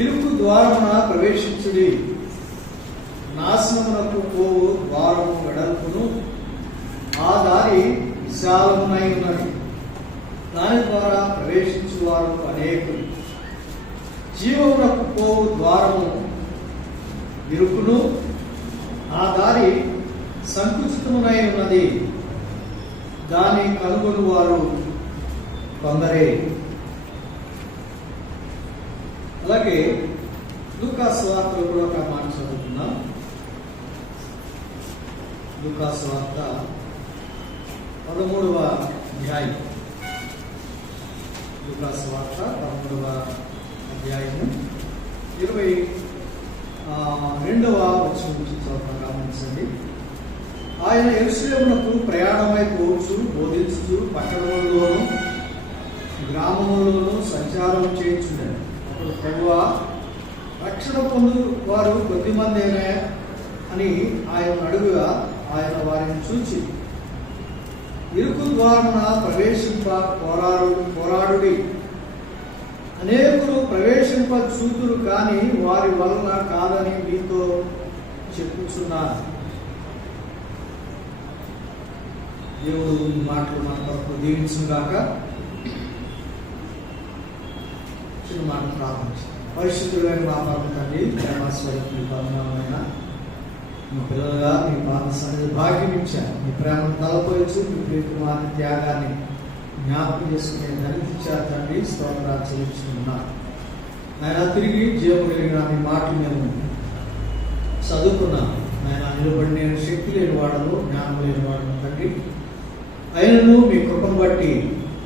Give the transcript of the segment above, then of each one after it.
ఇరుకు ద్వారమున ప్రవేశించుడి, నాశనమునకు పోవు ద్వారము వెడల్పును, ఆ దారి విశాలమునై ఉన్నది, దాని ద్వారా ప్రవేశించువారు అనేకులు. జీవమునకు పోవు ద్వారము ఇరుకును, ఆ దారి సంకుచితమునై ఉన్నది, దాని కనుగొని వారు కొందరే. అలాగే లూకా సువార్తలో కూడా ఒక మాట చదువుతున్నాం. లూకా సువార్త 13వ అధ్యాయం. లూకా సువార్త 13వ అధ్యాయము 22వ వచనం నుంచి చదువుతాం, గమనించండి. ఆయన యెరూషలేమునకు ప్రయాణమై పోవచ్చు, బోధించుచు పట్టణములోను గ్రామములోను సంచారం చేయించుండెను. అప్పుడు ప్రభువా, రక్షణ పొందు వారు కొద్దిమందేనా అని ఆయన అడుగుగా, ఆయన వారిని చూచి, ఇరుకు ద్వారమున ప్రవేశింప పోరాడుడి, అనేకులు ప్రవేశింప చూతురు కానీ వారి వలన కాదని మీతో చెప్పుచున్నాను. దేవుడు ఈ మాటలు మన కొరకు దీవించుగాక. చిన్న మాట ప్రారంభించాం. పరిశుద్ధుడైన మా పరమ తండ్రి, ప్రేమస్వరూపి పరమమైన మా పిల్లలుగా మీ పాద సన్నిధి భాగ్యం ఇచ్చారు. మీ ప్రేమను తలపోయచ్చు, మీ ప్రియకుమారి త్యాగాన్ని జ్ఞాపకం చేసుకునే ధనిచ్చారు తండ్రి. స్తోత్రాలు చెల్లించుకున్నారు. ఆయన తిరిగి జీవం కలిగిన మీ మాటలు మేము చదువుకున్నాను. ఆయన నిలబడి నేను శక్తి లేని వాడను, జ్ఞానం లేని వాడను తండ్రి. ఆయనను మీ కృపను బట్టి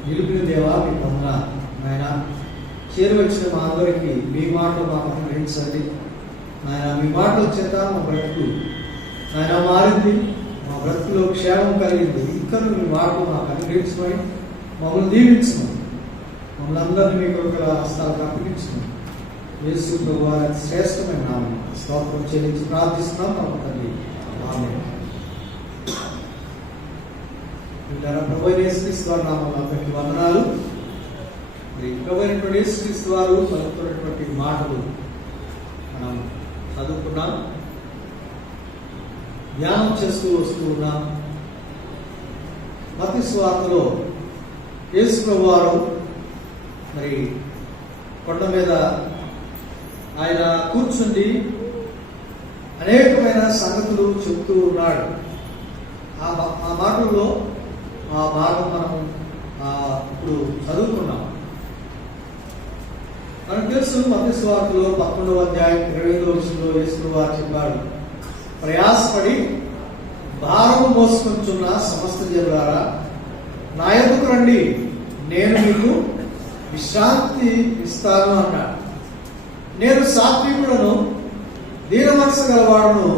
నిలిపిన దేవా మీ పొందనాలు. ఆయన చేరువచ్చిన మా అందరికీ మీ మాటలు మాకు గ్రహించండి. ఆయన మీ మాటల చేత మా బ్రతుకు ఆయన మారింది, మా బ్రతుకులో క్షేమం కలిగింది. ఇంకా మీ మాటలు మాకు అనుగ్రహించమని మమ్మల్ని దీవించమని, మమ్మల్ని అందరినీ మీ కొరకు హస్తాలకు అప్పగించమని యేసు ప్రభువారి శ్రేష్టమైన నామమున స్తోత్రం చెల్లించి ప్రార్థిస్తున్నాం మా తండ్రి. ఆమేన్. ప్రభువైన యేసుక్రీస్తు వారి నామమున అందరికీ వందనాలు. మరి ప్రభువైనటువంటి యేసుక్రీస్తు వారు పలుకుతున్నటువంటి మాటలు మనం చదువుకున్నాం, ధ్యానం చేస్తూ వస్తూ ఉన్నాం. మత్తయి సువార్తలో యేసు ప్రభువారు మరి కొండ మీద ఆయన కూర్చుండి అనేకమైన సంగతులు చెప్తూ ఉన్నాడు. ఆ మాటల్లో ఆ భాగం మనం ఇప్పుడు చదువుకున్నాం. మనకు తెలుసు మత్తయి సువార్తలో 11వ అధ్యాయం 25వ వచనంలో యేసు ప్రభువారు చెప్పాడు, ప్రయాసపడి భారం మోసుకొంచున్న సమస్త జనులారా నా యొద్దకు రండి, నేను మీకు విశ్రాంతి ఇస్తాను అన్నాడు. నేను సాత్వికుడను, దీన మనసు గలవాడును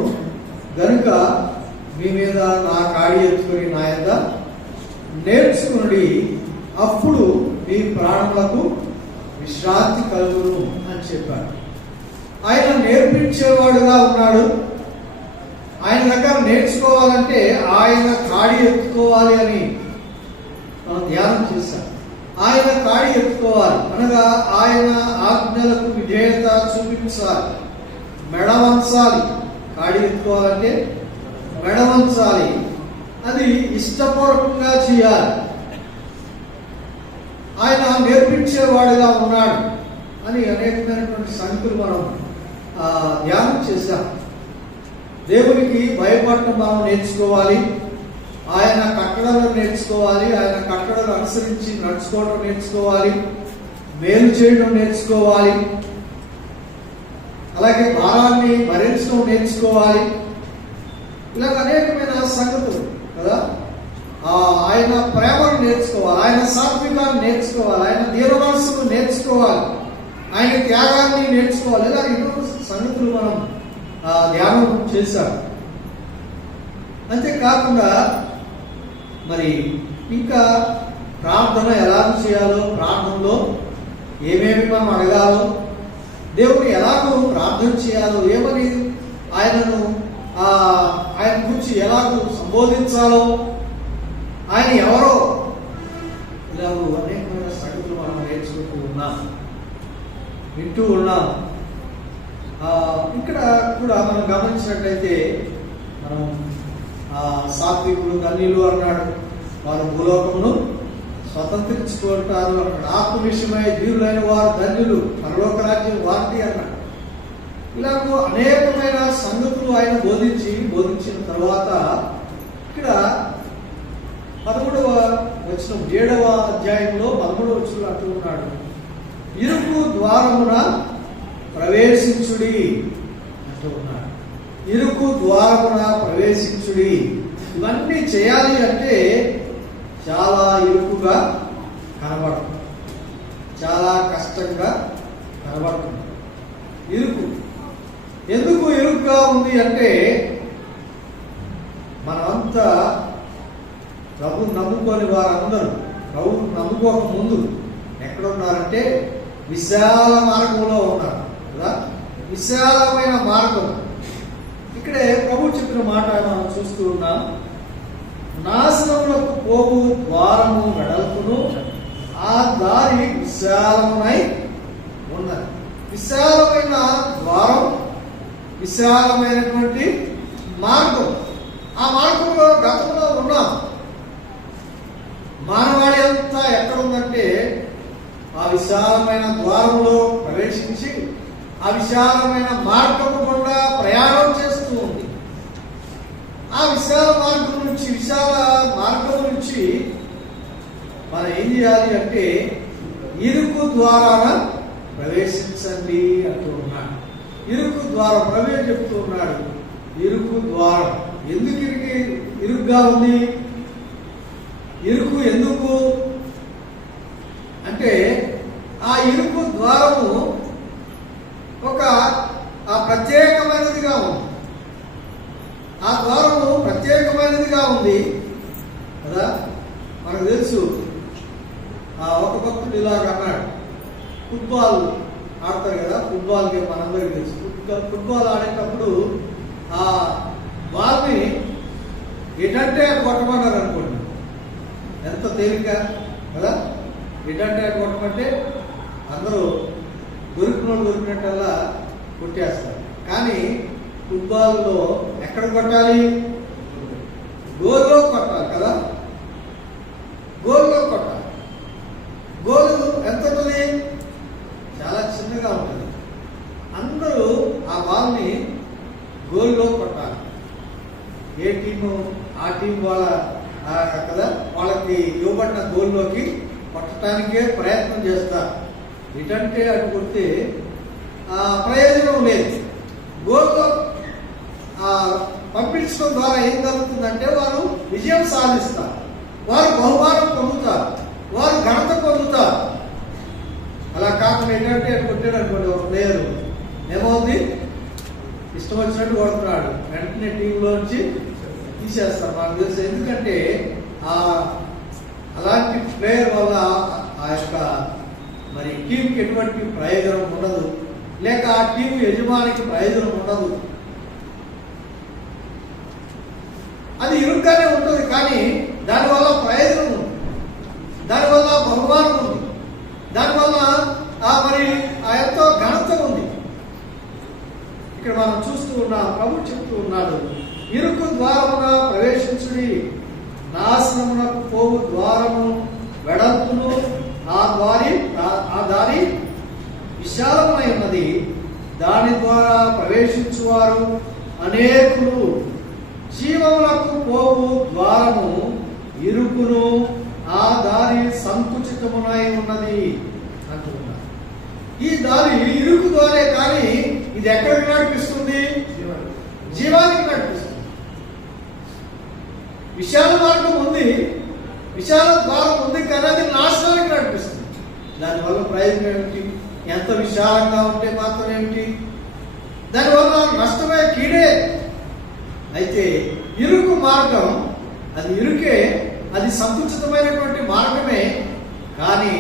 గనుక మీ మీద నా కాడి ఎత్తుకొని నా యొద్ద నేర్చుకుని, అప్పుడు మీ ప్రాణములకు విశ్రాంతి కలుగును అని చెప్పాడు. ఆయన నేర్పించేవాడుగా ఉన్నాడు. ఆయన దగ్గర నేర్చుకోవాలంటే ఆయన కాడి ఎత్తుకోవాలి అని మనం ధ్యానం చేశాం. ఆయన కాడి ఎత్తుకోవాలి అనగా ఆయన ఆజ్ఞలకు విధేయత చూపించాలి, మెడవంచాలి. కాడి ఎత్తుకోవాలంటే మెడవంచాలి, అది ఇష్టపూర్వకంగా చేయాలి. ఆయన నేర్పించేవాడుగా ఉన్నాడు అని అనేకమైనటువంటి సంగతులు మనం ధ్యానం చేశాం. దేవునికి భయపడటం మనం నేర్చుకోవాలి, ఆయన కట్టడలు నేర్చుకోవాలి, ఆయన కట్టడలు అనుసరించి నడుచుకోవడం నేర్చుకోవాలి, మేలు చేయడం నేర్చుకోవాలి, అలాగే భారాన్ని భరించడం నేర్చుకోవాలి. ఇలాగ అనేకమైన సంగతులు కదా. ఆయన ప్రేమను నేర్చుకోవాలి, ఆయన సాత్వికాన్ని నేర్చుకోవాలి, ఆయన దీన మనసును నేర్చుకోవాలి, ఆయన త్యాగాన్ని నేర్చుకోవాలి. ఇలా ఎన్నో సంగతులు మనం ధ్యానం చేశాం. అంతేకాకుండా మరి ఇంకా ప్రార్థన ఎలా చేయాలో, ప్రార్థనలో ఏమేమి మనం అడగాలో, దేవుని ఎలాగో ప్రార్థన చేయాలో, ఏమని ఆయనను ఆయన గురించి ఎలాగో సంబోధించాలో, ఆయన ఎవరో, ఇలాగ అనేకమైన సంగతులు మనం నేర్చుకుంటూ ఉన్నాం, వింటూ ఉన్నాం. ఇక్కడ కూడా మనం గమనించినట్లయితే మనం సాత్వికులు ధన్యులు అన్నాడు, వారు భూలోకమును స్వతంత్రించుకుంటారు అన్నాడు. ఆత్మ విషయమై వీరులైన వారు ధన్యులు, పరలోక రాజ్యం వారిది అన్నాడు. ఇలాగూ అనేకమైన సంగతులు ఆయన బోధించిన తర్వాత ఇక్కడ 11వ వచనం 7వ అధ్యాయంలో 13వ వచనంలో అంటూ ఉన్నాడు, ఇరుకు ద్వారమున ప్రవేశించుడి అంటూ ఉన్నాడు. ఇరుకు ద్వారమున ప్రవేశించుడి. ఇవన్నీ చేయాలి అంటే చాలా ఇరుకుగా కనబడుతుంది, చాలా కష్టంగా కనబడుతుంది. ఇరుకు ఎందుకు ఇరుకుగా ఉంది అంటే మనమంతా ప్రభు నమ్ముకొని వారందరూ ప్రభు నమ్ముకోక ముందు ఎక్కడున్నారంటే విశాల మార్గంలో ఉన్నారు కదా. విశాలమైన మార్గం ఇక్కడే ప్రభు చెప్పిన మాట మనం చూస్తూ ఉన్నాం. నాశనములకు పోవు ద్వారము వెడల్పును, ఆ దారి విశాలమునై ఉన్నది. విశాలమైన ద్వారం, విశాలమైనటువంటి మార్గం. ఆ మార్గంలో గతంలో ఉన్నాం. మానవాళి అంతా ఎక్కడుందంటే ఆ విశాలమైన ద్వారంలో ప్రవేశించి ఆ విశాలమైన మార్గము గుండా ప్రయాణం చేస్తూ ఉంది. ఆ విశాల మార్గం నుంచి మనం ఏం చేయాలి అంటే ఇరుకు ద్వారాన ప్రవేశించండి అంటూ ఉన్నాడు. ఇరుకు ద్వారం ప్రవే చెప్తూ ఉన్నాడు. ఇరుకు ద్వారం ఎందుకు ఇరుగ్గా ఉంది? ఇరుకు ఎందుకు అంటే ఆ ఇరుకు ద్వారము ఒక ప్రత్యేకమైనదిగా ఉంది. ఆ ద్వారము ప్రత్యేకమైనదిగా ఉంది కదా. మనకు తెలుసు ఒక భక్తుడు ఇలాగ అన్నాడు, ఫుట్బాల్ ఆడతారు కదా, ఫుట్బాల్ గేమ్ మనందరికీ తెలుసు. ఫుట్బాల్ ఆడేటప్పుడు ఆ బాల్ని ఎటంటే కొట్టమన్నారు అనుకోండి, ఎంత తేలిక కదా. ఎటంటే కొట్టమంటే అందరూ దొరికినట్టల్లా కొట్టేస్తారు. కానీ ఫుట్బాల్లో ఎక్కడ కొట్టాలి? గోల్లో కొట్టాలి కదా. గోల్లో కొట్టాలి. గోలు ఎంత ఉంటుంది? చాలా చిన్నగా ఉంటుంది. అందరూ ఆ బాల్ని గోల్లో కొట్టాలి. ఏ టీము ఆ టీం వాళ్ళ కదా వాళ్ళకి ఇవ్వబడిన గోల్లోకి కొట్టడానికే ప్రయత్నం చేస్తారు. ఇటంటే అటు కొడితే ప్రయోజనం లేదు. గోల్లో పంపించడం ద్వారా ఏం జరుగుతుందంటే వారు విజయం సాధిస్తారు, వారు బహుమానం పొందుతారు, వారు ఘనత పొందుతారు. అలా కాకుండా ఏంటంటే కొట్టాడు అనుకోండి, ఒక ప్లేయర్ ఏమవుతుంది, ఇష్టం వచ్చినట్టు కొడుతున్నాడు, వెంటనే టీంలోంచి తీసేస్తారు. నాకు తెలుసు. ఎందుకంటే అలాంటి ప్లేయర్ వల్ల ఆ యొక్క మరి టీంకి ఎటువంటి ప్రయోజనం ఉండదు, లేక ఆ టీం యజమానికి ప్రయోజనం ఉండదు. అది ఇరుగ్గానే ఉంటుంది, కానీ దానివల్ల ప్రయోజనం ఉంది, దానివల్ల బహుమానం ఉంది, దానివల్ల మరి ఎంతో ఘనత ఉంది. ఇక్కడ మనం చూస్తూ ఉన్నాం, ప్రభు చెప్తూ ఉన్నాడు, ఇరుకు ద్వారమున ప్రవేశించుడి, నాశనమునకు పోవు ద్వారము వెడల్పును, ఆ దారి విశాలమై ఉన్నది, దాని ద్వారా ప్రవేశించువారు అనేకులు. జీవములకు పోవు ద్వారము ఇరుకును, ఆ దారి సంకుచితమునై ఉన్నది అంటున్నారు. ఈ దారి ఇరుకు ద్వారే, కానీ ఇది ఎక్కడికి నడిపిస్తుంది? జీవానికి నడిపిస్తుంది. విశాల మార్గం ఉంది, విశాల ద్వారం ఉంది, కానీ అది నాశనానికి నడిపిస్తుంది. దానివల్ల ప్రయోజనం ఏమిటి? ఎంత విశాలంగా ఉంటే మాత్రం ఏమిటి? దానివల్ల నష్టమే, కీడే. అయితే ఇరుకు మార్గం అది ఇరుకే, అది సంకుచితమైనటువంటి మార్గమే, కానీ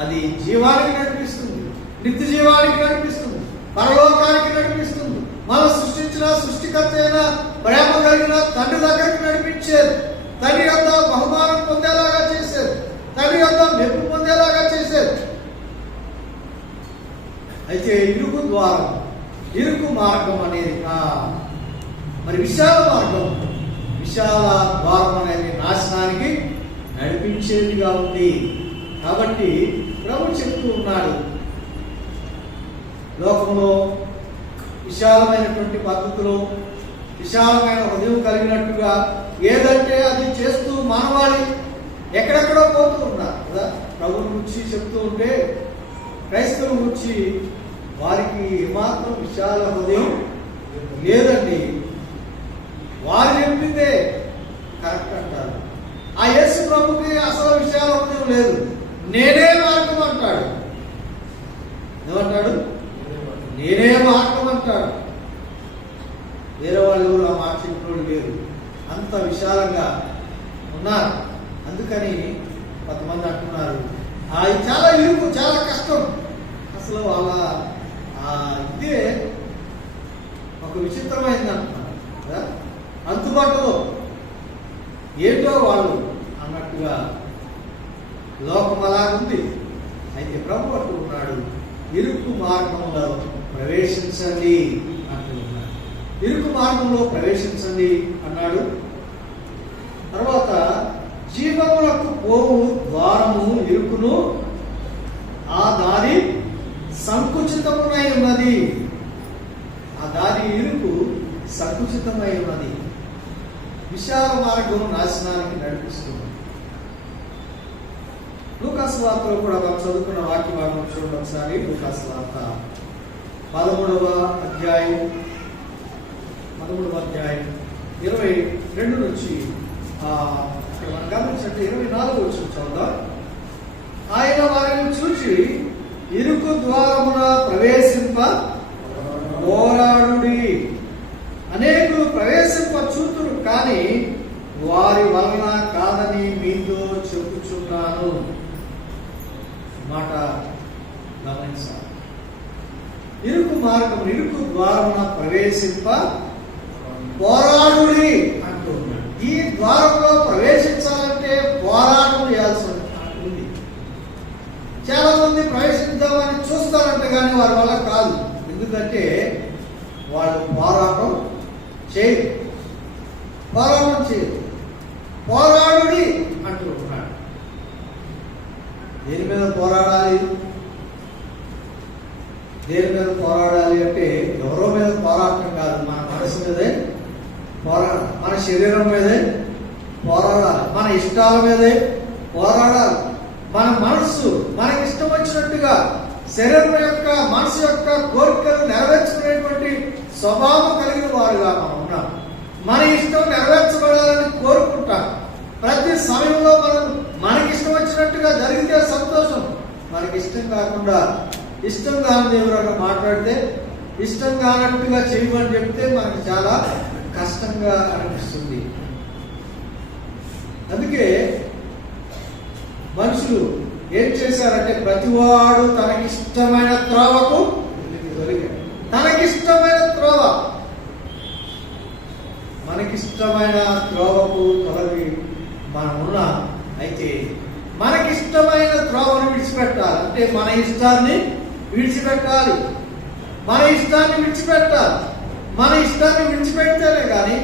అది జీవానికి నడిపిస్తుంది, నిత్య జీవానికి నడిపిస్తుంది, పరలోకానికి నడిపిస్తుంది. మనం సృష్టించిన సృష్టికర్త అయిన ప్రేమ కలిగిన తండ్రి దగ్గరికి నడిపించేది, తండ్రి యొక్క బహుమానం పొందేలాగా చేసేది, తండ్రి యొక్క మెప్పు పొందేలాగా చేసేది. అయితే ఇరుకు ద్వారం ఇరుకు మార్గం అనేది మరి విశాల మార్గం, విశాల ద్వారం అనేది నాశనానికి నడిపించేదిగా ఉంది. కాబట్టి ప్రభు చెప్తూ ఉన్నాడు, లోకంలో విశాలమైనటువంటి పద్ధతులు, విశాలమైన హృదయం కలిగినట్టుగా ఏదంటే అది చేస్తూ మానవాళి ఎక్కడెక్కడో పోతూ ఉన్నారు కదా. ప్రభుని గురించి చెప్తూ ఉంటే క్రైస్తవుల గురించి వారికి ఏమాత్రం విశాల హృదయం లేదండి. వారు చెప్పిందే కరెక్ట్ అంటారు. ఆ యేసు ప్రభుకి అసలు విశాల హృదయం లేదు. నేనే మార్గం అంటాడు. ఏమంటాడు? నేనే మార్గం అంటాడు. వేరే వాళ్ళు ఎవరు ఆ మాట చెప్పినోళ్ళు లేరు. అంత విశాలంగా ఉన్నారు. అందుకని కొంతమంది అంటున్నారు అది చాలా ఇరుకు, చాలా కష్టం. అసలు వాళ్ళ ఇదే ఒక విచిత్రమైంది అంటున్నారు కదా. అందుబాటులో ఏంటో వాళ్ళు అన్నట్టుగా లోకం అలాగుంది. అయితే ప్రభు అంటూ ఉన్నాడు, ఇరుకు మార్గంలో ప్రవేశించండి అంటూ ఉన్నాడు. ఇరుకు మార్గంలో ప్రవేశించండి అన్నాడు. తర్వాత జీవములకు పోవు ద్వారము ఇరుకును, ఆ దారి సంకుచితమునై ఉన్నది. ఆ దారి ఇరుకు సంకుచితమై ఉన్నది. విశాల మార్గం నాశనానికి నడిపిస్తుంది. లూకాసు వార్తలో కూడా మనం చదువుకున్న వాక్య భాగం చూడండి ఒకసారి. లూకాసు వార్త 13వ అధ్యాయం 22 నుంచి మనం గమనించండి 24 వచ్చి చదువుదాం. ఆయన వారిని చూచి ఇరుకు ద్వారమున ప్రవేశింప పోరాడుడి, అనేకులు ప్రవేశింప చూతురు కానీ వారి వలన కాదని మీతో చెప్పుచున్నాను. మాట గమనించాలి. ఇరుకు మార్గం, ఇరుకు ద్వారమున ప్రవేశింప పోరాడుడి అంటూ ఉన్నాడు. ఈ ద్వారంలో ప్రవేశించాలంటే పోరాటం చేయాల్సి ఉంటుంది. చాలా మంది ప్రవేశిద్దామని చూస్తారంట కానీ వారి వల్ల కాదు. ఎందుకంటే వాళ్ళు పోరాటం చేయరు. పోరాడుడి అంటూ ఉన్నాడు. దేని మీద పోరాడాలి? దేని మీద పోరాడాలి అంటే ఎవరో మీద పోరాటం కాదు, మన మనసు మీదే పోరాడాలి, మన శరీరం మీదే పోరాడాలి, మన ఇష్టాల మీదే పోరాడాలి. మన మనస్సు మనకి ఇష్టం వచ్చినట్టుగా శరీరం యొక్క మనసు యొక్క కోరికలు నెరవేర్చుకునేటువంటి స్వభావం కలిగిన వారుగా మనం ఉన్నాం. మన ఇష్టం నెరవేర్చబడాలని కోరుకుంటాం. ప్రతి సమయంలో మనం మనకి ఇష్టం వచ్చినట్టుగా జరిగితే సంతోషం. మనకి ఇష్టం కాకుండా ఇష్టం కాని ఎవరైనా మాట్లాడితే ఇష్టం కానట్టుగా చేయమని చెప్తే మనకి చాలా కష్టంగా అనిపిస్తుంది. అందుకే మనుషులు ఏం చేశారంటే ప్రతివాడు తనకిష్టమైన త్రోవకు తొలగాడు. తనకిష్టమైన త్రోవ, మనకిష్టమైన త్రోవకు తొలగి మనం ఉన్నాం. అయితే మనకిష్టమైన త్రోవను విడిచిపెట్టాలి. అంటే మన ఇష్టాన్ని విడిచిపెట్టాలి. మన ఇష్టాన్ని విడిచిపెట్టాలి. మన ఇష్టాన్ని విడిచిపెడితేనే కానీ,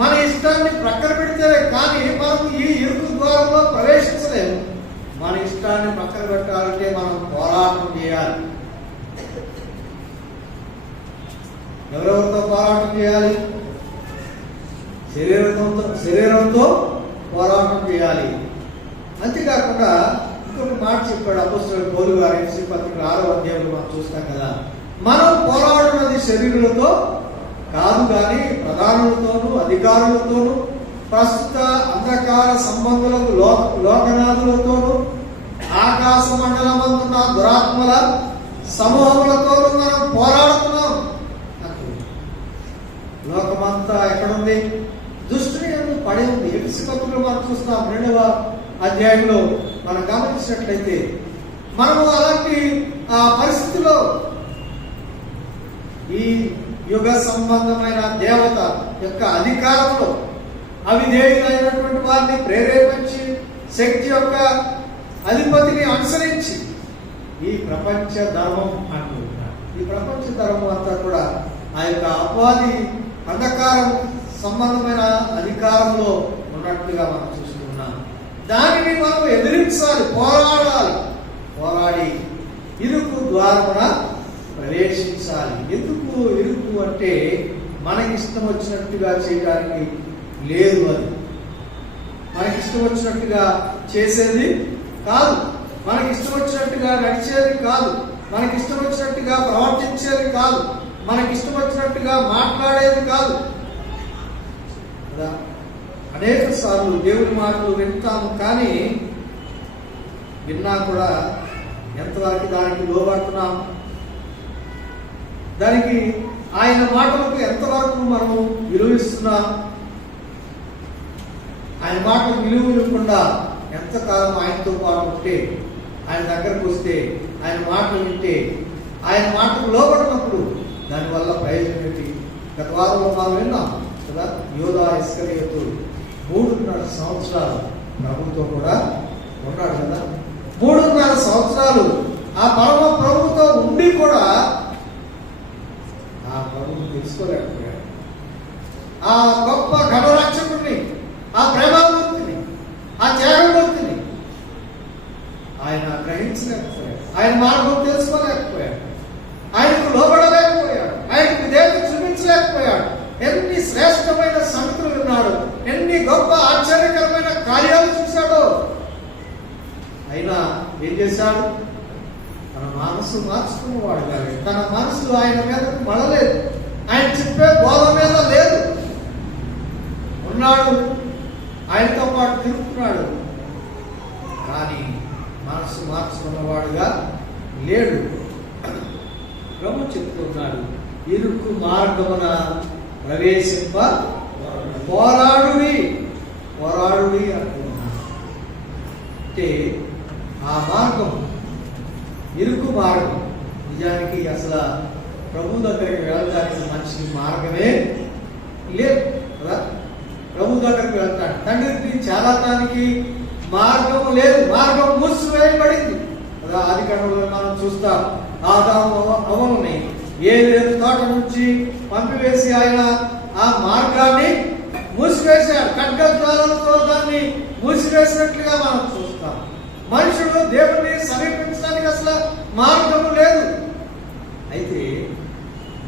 మన ఇష్టాన్ని ప్రక్కన పెడితేనే కానీ మనం ఈ ఇరుకు ద్వారంలో ప్రవేశించలేము. మన ఇష్టాన్ని పక్కన పెట్టాలంటే మనం పోరాటం చేయాలి. ఎవరెవరితో పోరాటం చేయాలి? శరీరంతో పోరాటం చేయాలి. అంతేకాకుండా ఇంకొక మాట చెప్పాడు అపోస్తలుడైన పౌలు గారు ఎఫెసీ పత్రిక 6వ అధ్యాయంలో మనం చూస్తాం కదా. మనం పోరాడున్నది శరీరులతో కాదు కానీ ప్రధానులతోనూ అధికారులతోనూ ప్రస్తుత అంధకార సంబంధులకు లోకనాథులతోనూ ఆకాశ మండలమందున్న దురాత్మల సమూహములతోనూ మనం పోరాడుతున్నాం. లోకమంతా ఎక్కడుంది? దుష్టుని పడి ఉంది. ఎఫెసీ పత్రికలో మనం చూస్తాం 2వ అధ్యాయంలో మనం గమనించినట్లయితే మనము అలాంటి పరిస్థితిలో ఈ యుగ సంబంధమైన దేవత యొక్క అధికారంలో అవిధేయులైనటువంటి వారిని ప్రేరేపించి శక్తి యొక్క అధిపతిని అనుసరించి ఈ ప్రపంచ ధర్మం అంటున్నారు. ఈ ప్రపంచ తరము అంతా కూడా ఆ యొక్క అపవాది అంధకారం సంబంధమైన అధికారంలో ఉన్నట్లుగా మనం చూస్తున్నాం. దానిని మనం ఎదిరించాలి, పోరాడి ఇరుకు ద్వారమున ప్రవేశించాలి. ఎందుకు ఇరుకు అంటే మనకిష్టం వచ్చినట్టుగా చేయడానికి లేదు, అది మనకిష్టం వచ్చినట్టుగా చేసేది కాదు, మనకిష్టం వచ్చినట్టుగా నడిచేది కాదు, మనకిష్టం వచ్చినట్టుగా ప్రవర్తించేది కాదు, మనకిష్టం వచ్చినట్టుగా మాట్లాడేది కాదు కదా. అనేక సార్లు దేవుని మాటలు వింటాము, కానీ విన్నా కూడా ఎంతవరకు దానికి లోబడుతున్నాం, దానికి ఆయన మాటలకు ఎంతవరకు మనము విలువిస్తున్నాం, ఆయన మాటలకు విలువ ఇవ్వకుండా ఎంతకాలం ఆయనతో పాటు ఉంటే, ఆయన దగ్గరకు వస్తే, ఆయన మాటలు వింటే, ఆయన మాటకు లోబడినప్పుడు దానివల్ల ప్రయోజనం ఏంటి? గత వారంలో మనం విన్నాం కదా, యోధా ఇస్కరియోతు 3.5 సంవత్సరాలు ప్రభుతో కూడా ఉన్నాడు కదా. 3.5 సంవత్సరాలు ఆ పరమ ప్రభుతో ఉండి కూడా ఆ ప్రభువుని తెలుసుకోలేకపోయాడు. ఆ గొప్ప ఘనరక్షకుడిని, ఆ ప్రేమామూర్తిని, ఆ త్యాగమూర్తిని ఆయన గ్రహించలేకపోయాడు, ఆయన మార్గం తెలుసుకోలేకపోయాడు, ఆయనకు లోబడలేకపోయాడు, ఆయనకు దేవుడు చూపించలేకపోయాడు. ఎన్ని శ్రేష్టమైన సంగతులు విన్నాడు, ఎన్ని గొప్ప ఆశ్చర్యకరమైన కార్యాలు చూశాడో, అయినా ఏం చేశాడు? తన మనసు మార్చుకున్నవాడు కాదు, తన మనసు ఆయన మీదకు మళ్ళలేదు, ఆయన చెప్పే బోధ మీద లేదు. ఉన్నాడు, ఆయనతో పాటు తిరుగుతున్నాడు, కానీ మనసు మార్చుకున్నవాడుగా లేడు. ప్రభు చెప్తున్నాడు, ఇరుకు మార్గమున ప్రవేశింప పోరాడుడి అంటున్నాడు. అంటే ఆ మార్గం ఇరుకు మార్గం. నిజానికి అసలు ప్రభు దగ్గరికి వెళ్ళడానికి మంచి మార్గమే లేదు కదా. ప్రభు దగ్గరికి వెళ్తాడు, తండ్రికి చేరటానికి మార్గం లేదు, మార్గం మూసివేయబడింది కదా. ఆదికాండంలో మనం చూస్తాం, ఆదాము హవ్వని ఏదెను తోట నుంచి పంపివేసి ఆయన ఆ మార్గాన్ని మూసివేశాడు, ఖడ్గజ్వాలతో దాన్ని మూసివేసినట్లుగా మనం చూస్తాం. మనుషుడు దేవుణ్ణి సమీపించడానికి అసలు మార్గము లేదు. అయితే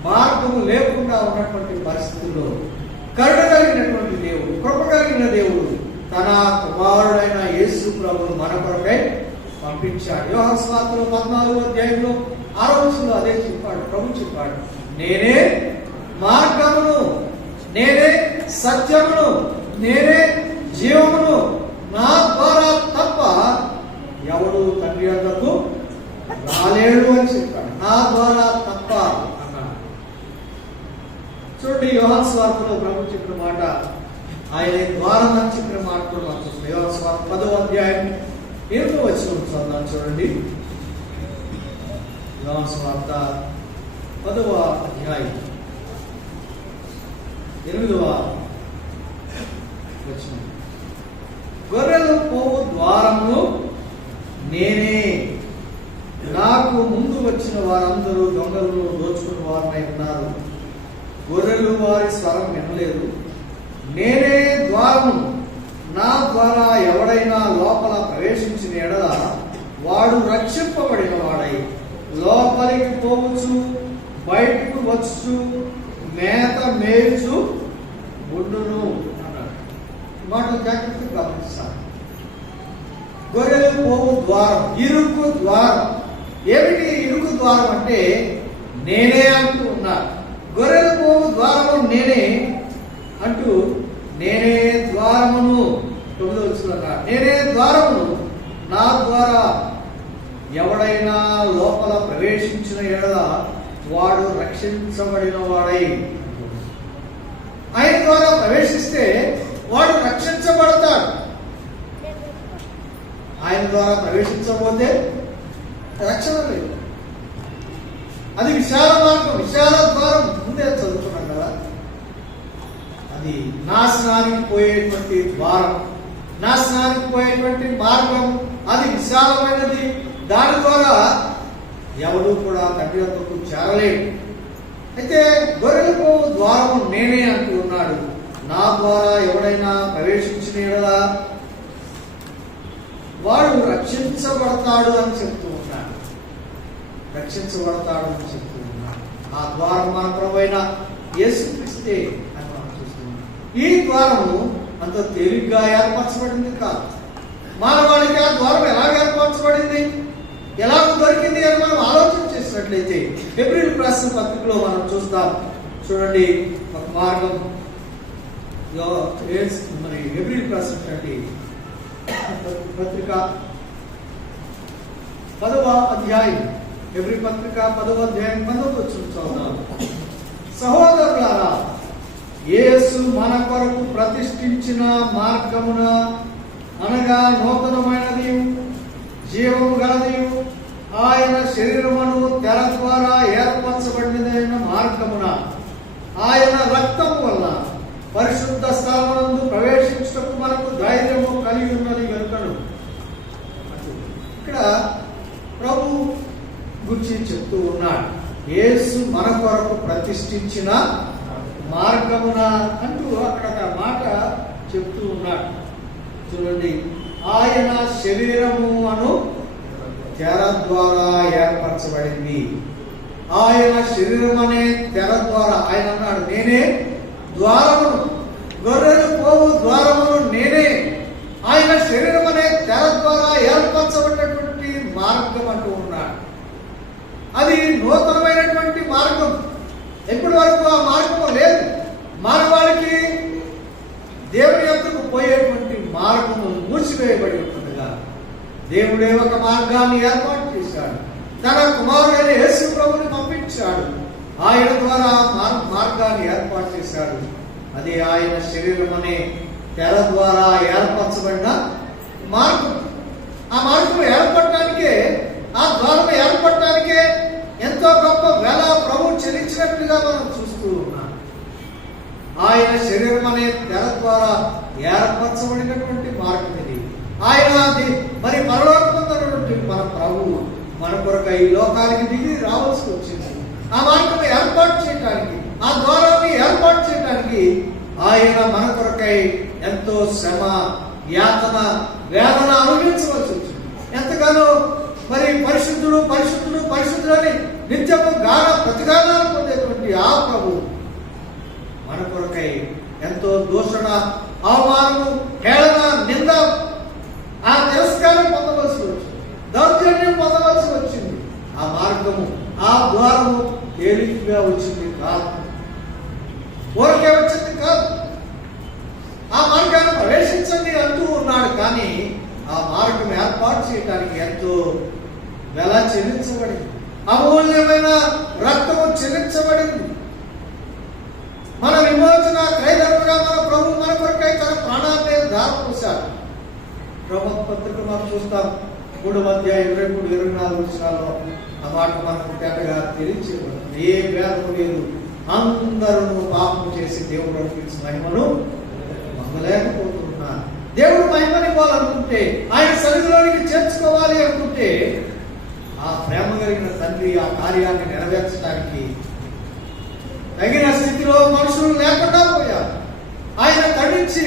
మార్గము లేకుండా ఉన్నటువంటి పరిస్థితుల్లో కరుణ కలిగినటువంటి దేవుడు, కృప కలిగిన దేవుడు తన కుమారుడైన యేసు ప్రభువును మన కొరకై పంపించాడు. యోహాను సువార్తలో 14వ అధ్యాయంలో 6వ వచనంలో అదే చెప్పాడు. ప్రభు చెప్పాడు, నేనే మార్గమును, నేనే సత్యమును, నేనే జీవమును, నా ద్వారా తప్ప ఎవడు తండ్రి వద్దకు రాలేడు అని చెప్పాడు. నా ద్వారా తప్ప అన్నాడు. చూడండి, యోహాను సువార్తలో ప్రభు చెప్పిన మాట, ఆయన ద్వారం అని చెప్పిన మాట కూడా మనం చూస్తాం. యోహాను సువార్త 10వ అధ్యాయం 8వ వచనం చదువుతాం. చూడండి, యోహాను సువార్త 10వ అధ్యాయం 8వ వచనం, గొర్రెలు పోవు ద్వారమును నేనే, నాకు ముందు వచ్చిన వారందరూ దొంగలను దోచుకున్న వారనై ఉన్నారు, గొర్రెలు వారి స్వరం వినలేదు. నేనే ద్వారము, నా ద్వారా ఎవడైనా లోపల ప్రవేశించిన ఎడల వాడు రక్షింపబడిన వాడై లోపలికి పోవచ్చు, బయటకు వచ్చు, మేత మేయుచు ఉండును అన్నాడు. మాటలు జాగ్రత్తగా గమనిస్తాను. గొర్రెలు పోవు ద్వారం, ఇరుకు ద్వారం. ఏమిటి ఇరుకు ద్వారం అంటే నేనే అంటూ ఉన్నాడు. గొర్రెలు పోవు ద్వారము నేనే అంటూ, నేనే ద్వారమును 9వ వచనంలో నేనే ద్వారమును, నా ద్వారా ఎవడైనా లోపల ప్రవేశించిన ఎడల వాడు రక్షించబడిన వాడై. ఆయన ద్వారా ప్రవేశిస్తే వాడు రక్షించబడతాడు. ఆయన ద్వారా ప్రవేశించకపోతే రక్షణ లేదు. అది విశాల మార్గం, విశాల ద్వారం. ముందే చదువుకున్నాం కదా, అది నాశనానికి పోయేటువంటి ద్వారం, నాశనానికి పోయేటువంటి మార్గం. అది విశాలమైనది. దాని ద్వారా ఎవడు కూడా తండ్రి వద్దకు చేరలేడు. అయితే గొర్రెలకు ద్వారము నేనే అంటూ ఉన్నాడు. నా ద్వారా ఎవడైనా ప్రవేశించిన యెడల వాడు రక్షించబడతాడు అని చెప్తూ ఉన్నాడు. రక్షించబడతాడు అని చెప్తూ ఉన్నాడు. ఆ ద్వారం మన ప్రభువైన యేసుక్రీస్తే అని మనం చూస్తున్నాం. ఈ ద్వారము అంత తేలిగ్గా ఏర్పరచబడింది కాదు. మానవాళికి ఆ ద్వారం ఎలాగ ఏర్పరచబడింది, ఎలాగ దొరికింది అని మనం ఆలోచన చేసినట్లయితే హెబ్రీయులకు రాసిన పత్రికలో మనం చూస్తాం. చూడండి, ఒక మార్గం మరి హెబ్రీయులకు రాసినటువంటి పత్రిక 10వ అధ్యాయం, హెబ్రీ పత్రిక 10వ అధ్యాయం 10వ వచనం చదువుతాం. సహోదరులారా, యేసు మన కొరకు ప్రతిష్ఠించిన మార్గమున అనగా నూతనమైనది జీవము గలది ఆయన శరీరమును తెర ద్వారా ఏర్పరచబడినదైన మార్గమున ఆయన రక్తము వల్ల పరిశుద్ధ స్థలమునందు ప్రవేశించుటకు మనకు ధైర్యము కలిగి ఉన్నది కనుకను. ఇక్కడ ప్రభు గురించి చెప్తూ ఉన్నాడు. యేసు మన కొరకు ప్రతిష్ఠించిన మార్గమున అంటూ అక్కడ మాట చెప్తూ ఉన్నాడు. చూడండి, ఆయన శరీరము అను తెర ద్వారా ఏర్పరచబడింది. ఆయన శరీరం అనే తెర ద్వారా ఆయన అన్నాడు, నేనే ద్వారమును, గొర్రెలు పోవు ద్వారమును నేనే. ఆయన శరీరం అనే తెర ద్వారా ఏర్పరచబడినటువంటి మార్గం అంటూ ఉన్నాడు. అది నూతనమైనటువంటి మార్గం. ఎప్పటి వరకు ఆ మార్గము లేదు. మానవాళికి దేవుని యొద్దకు పోయేటువంటి మార్గము మూసివేయబడి ఉంటుందిగా దేవుడే ఒక మార్గాన్ని ఏర్పాటు చేశాడు. తన కుమారుడైన యేసు ప్రభువుని పంపించాడు. ఆయన ద్వారా మార్గాన్ని ఏర్పాటు చేశాడు. అది ఆయన శరీరం అనే తెర ద్వారా ఏర్పరచబడిన మార్గం. ఆ మార్గం ఏర్పడటానికే, ఆ ద్వారం ఏర్పడటానికే ఎంతో గొప్ప వెల ప్రభు చెల్లించినట్లుగా మనం చూస్తూ ఉన్నాం. ఆయన శరీరం అనే తెర ద్వారా ఏర్పరచబడినటువంటి మార్గం ఇది. ఆయన మరి పరలోకమందున్నటువంటి మన ప్రభువు మన కొరకు ఈ లోకానికి దిగి రావాల్సి వచ్చింది. ఆ మార్గం ఏర్పాటు చేయడానికి, ఆ ద్వారాన్ని ఏర్పాటు చేయడానికి ఆయన మన కొరకై ఎంతో శ్రమ, యాతన, వేదన అనుభవించవలసి వచ్చింది. ఎంతగానో మరి పరిశుద్ధుడు పరిశుద్ధుడు పరిశుద్ధుడు అని నిత్యము ప్రతిగానాలు పొందేటువంటి ఆ ప్రభు మన కొరకై ఎంతో దూషణ, అవమానము, హేళన, నింద, ఆ తిరస్కారం పొందవలసి వచ్చింది, దౌర్జన్యం పొందవలసి వచ్చింది. ఆ మార్గము, ఆ ద్వారము తేలికగా వచ్చింది కాదు, ఊరకే వచ్చింది కాదు. ఆ మార్గాన్ని ప్రవేశించండి అంటూ ఉన్నాడు. కానీ ఆ మార్గం ఏర్పాటు చేయడానికి ఎంతో వెల చెల్లించబడింది, అమూల్యమైన రక్తము చెల్లించబడింది. మన విమోచన క్రైదముగా మన ప్రభు మన కొరకై తన ప్రాణాన్ని దారపోశాడు. ప్రభు పత్రిక మనం చూస్తాం 3వ అధ్యాయం 23-24 వచనాల్లో ఆ మాట మనకు తేటగా తెలియచేయబడింది. ఏ భేదము లేదు, అందరూ పాపం చేసి దేవుడు అనిపించిన మహిమను పొందలేకపోతున్నారు. దేవుడు మహిమనివ్వాలనుకుంటే, ఆయన సన్నిధిలోనికి చేర్చుకోవాలి అనుకుంటే, ఆ ప్రేమ కలిగిన తండ్రి ఆ కార్యాన్ని నెరవేర్చడానికి తగిన స్థితిలో మనుషులు లేకుండా పోయారు. ఆయన ఖండించి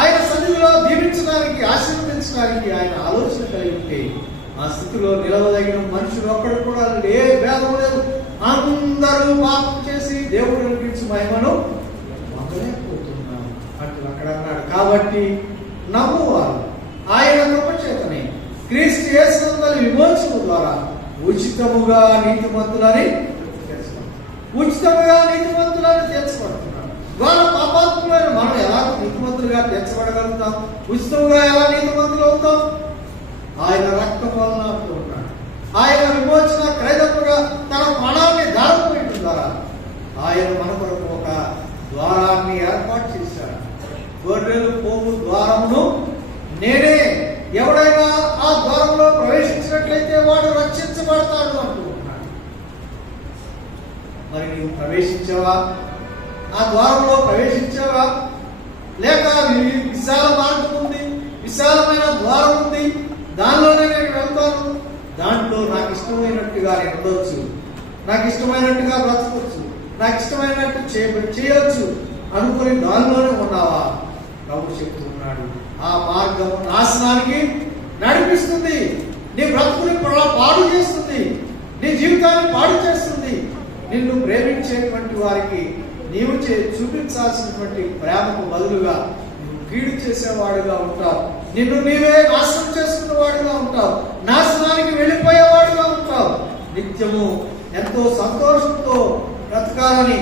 ఆయన సన్నిధిలో దీవించడానికి, ఆశీర్వదించడానికి ఆయన ఆలోచన కలిగి ఉంటే ఆ స్థితిలో నిలవదగిన మనుషులు ఒక్కడు కూడా ఏ భేదం లేదు. అందరూ పాపం చేసి దేవుడు అనిపించి మహిమను పొందలేకపోతున్నారు అట్లా అక్కడ అన్నాడు. కాబట్టి నమ్మువారు ఆయన కృప చేతనే క్రీస్తు యేసునందు విమోచన ద్వారా ఉచితముగా నీతిమంతులని తీర్చబడుతున్నాడు. ద్వారా పాపాత్ములైన మనం ఎలా నీతిమంతులుగా తీర్చబడగలుగుతాం? ఉచితంగా ఎలా నీతిమంతులు అవుతాం? ఆయన రక్తం వలన అంటూ ఉన్నాడు. ఆయన విమోచన క్రైదముగా తన ప్రాణాన్ని దారిపోయడం ద్వారా ఆయన మన కొరకు ఒక ద్వారాన్ని ఏర్పాటు చేశాడు. గొర్రెలు పోవు ద్వారమును నేనే, ఎవడైనా ఆ ద్వారంలో ప్రవేశించినట్లయితే వాడు రక్షించబడతాడు అంటూ ఉన్నాడు. మరి నీవు ప్రవేశించావా? ఆ ద్వారంలో ప్రవేశించావా? లేక విశాల మార్గం ఉంది, విశాలమైన ద్వారం ఉంది, దానిలోనే నేను వెళ్తాను, దాంట్లో నాకు ఇష్టమైనట్టుగా నేను ఉండొచ్చు, నాకు ఇష్టమైనట్టుగా బ్రతకొచ్చు, నాకు ఇష్టమైనట్టు చేయొచ్చు అనుకుని దానిలోనే ఉన్నావా? ప్రభు చెప్తున్నాడు, ఆ మార్గం నాశనానికి నడిపిస్తుంది, నీ బ్రతుకుని పాడు చేస్తుంది, నీ జీవితాన్ని పాడు చేస్తుంది. నిన్ను ప్రేమించేటువంటి వారికి నీవు చూపించాల్సినటువంటి ప్రేమకు బదులుగా నువ్వు కీడు చేసేవాడుగా ఉంటావు, నిన్ను నీవే నాశనం చేసుకునేవాడుగా ఉంటావు, నాశనానికి వెళ్ళిపోయేవాడుగా ఉంటావు. నిత్యము ఎంతో సంతోషంతో బ్రతకాలని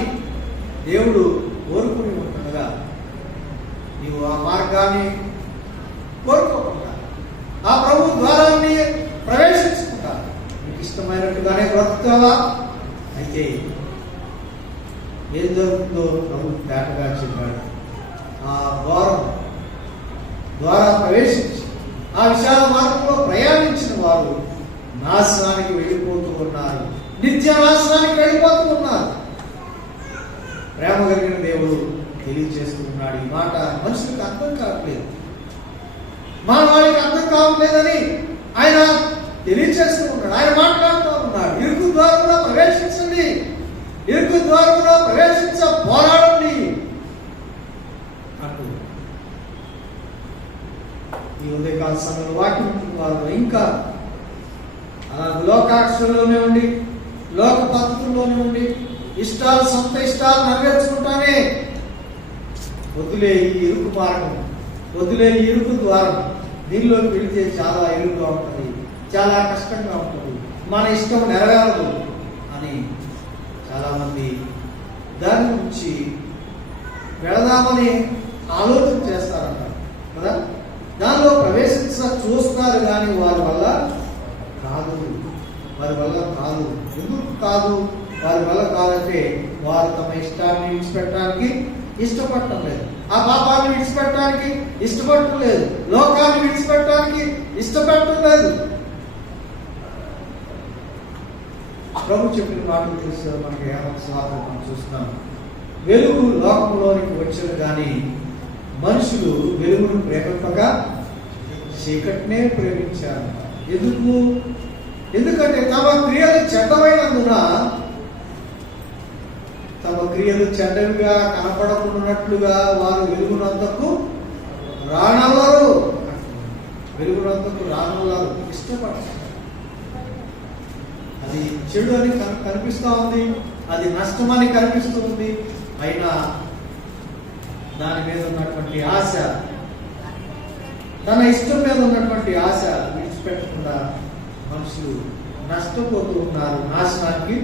దేవుడు కోరుకుని ఉంటుండగా నీవు ఆ మార్గాన్ని కోరుకోకుండా ఆ ప్రభు ద్వారాన్ని ప్రవేశించుకుంటా నీకు ఇష్టమైనట్టుగానే బ్రతుకుతావా? అయితే ఏం జరుగుతుందో ప్రభు తేటగా చెప్పాడు. ఆ ద్వారా ప్రవేశించి ఆ విశాల మార్గంలో ప్రయాణించిన వారు నాశనానికి వెళ్ళిపోతూ ఉన్నారు, నిత్య నాశనానికి వెళ్ళిపోతూ ఉన్నారు. ప్రేమ కలిగిన దేవుడు తెలియజేస్తున్నాడు ఈ మాట. మనుషులకు అర్థం కావట్లేదు, మానవాళికి అర్థం కావట్లేదని ఆయన తెలియజేస్తూ ఉన్నాడు. ఆయన మాట్లాడుతూ ఉన్నాడు, ఇరుకు ద్వారంలో ప్రవేశించండి, ఇరుకు ద్వారంలో ప్రవేశించ పోరాడండి అంటూ ఈ ఉదయకాల సమయంలో వాక్యం వారు ఇంకా అలా లోకాక్షరంలోనే ఉండి, లోక పద్ధతుల్లోనే ఉండి, సొంత ఇష్టాలు నెరవేర్చుకుంటానే వదిలే ఈ ఇరుకు మార్గం, వదిలే ఈ ఇరుకు ద్వారం, దీనిలోకి వెళితే చాలా ఇరుకుగా ఉంటుంది, చాలా కష్టంగా ఉంటుంది, మన ఇష్టం నెరవేరదు అని చాలామంది దాని నుంచి వెళదామని ఆలోచన చేస్తారంటారు కదా. దానిలో చూస్తారు కానీ వారి వల్ల కాదు. ఎందుకు కాదు? వారి వల్ల కాదంటే వారు తమ ఇష్టాన్ని విడిచిపెట్టడానికి ఇష్టపడటం లేదు, ఆ పాపాన్ని విడిచిపెట్టడానికి ఇష్టపడటం లేదు, లోకాన్ని విడిచిపెట్టడానికి ఇష్టపడటం లేదు. ప్రభు చెప్పిన మాటలు తెలిసి మనకి స్వార్థం మనం చూస్తున్నాం. వెలుగు లోకంలోనికి వచ్చారు కానీ మనుషులు వెలుగును ప్రేమింపక చీకటినే ప్రేమించారు. ఎందుకంటే తమ క్రియలు చెడ్డమైనందున, తమ క్రియలు చెడ్డవిగా కనపడకున్నట్లుగా వారు వెలుగునంతకు రానవరు, ఇష్టపడతారు. అది చెడు అని కనిపిస్తూ ఉంది, అది నష్టమని కనిపిస్తుంది. అయినా దాని మీద ఉన్నటువంటి ఆశ, తన ఇష్టం మీద ఉన్నటువంటి ఆశ విడిచిపెట్టకుండా మనుషులు నష్టపోతూ ఉన్నారు, నాశనానికి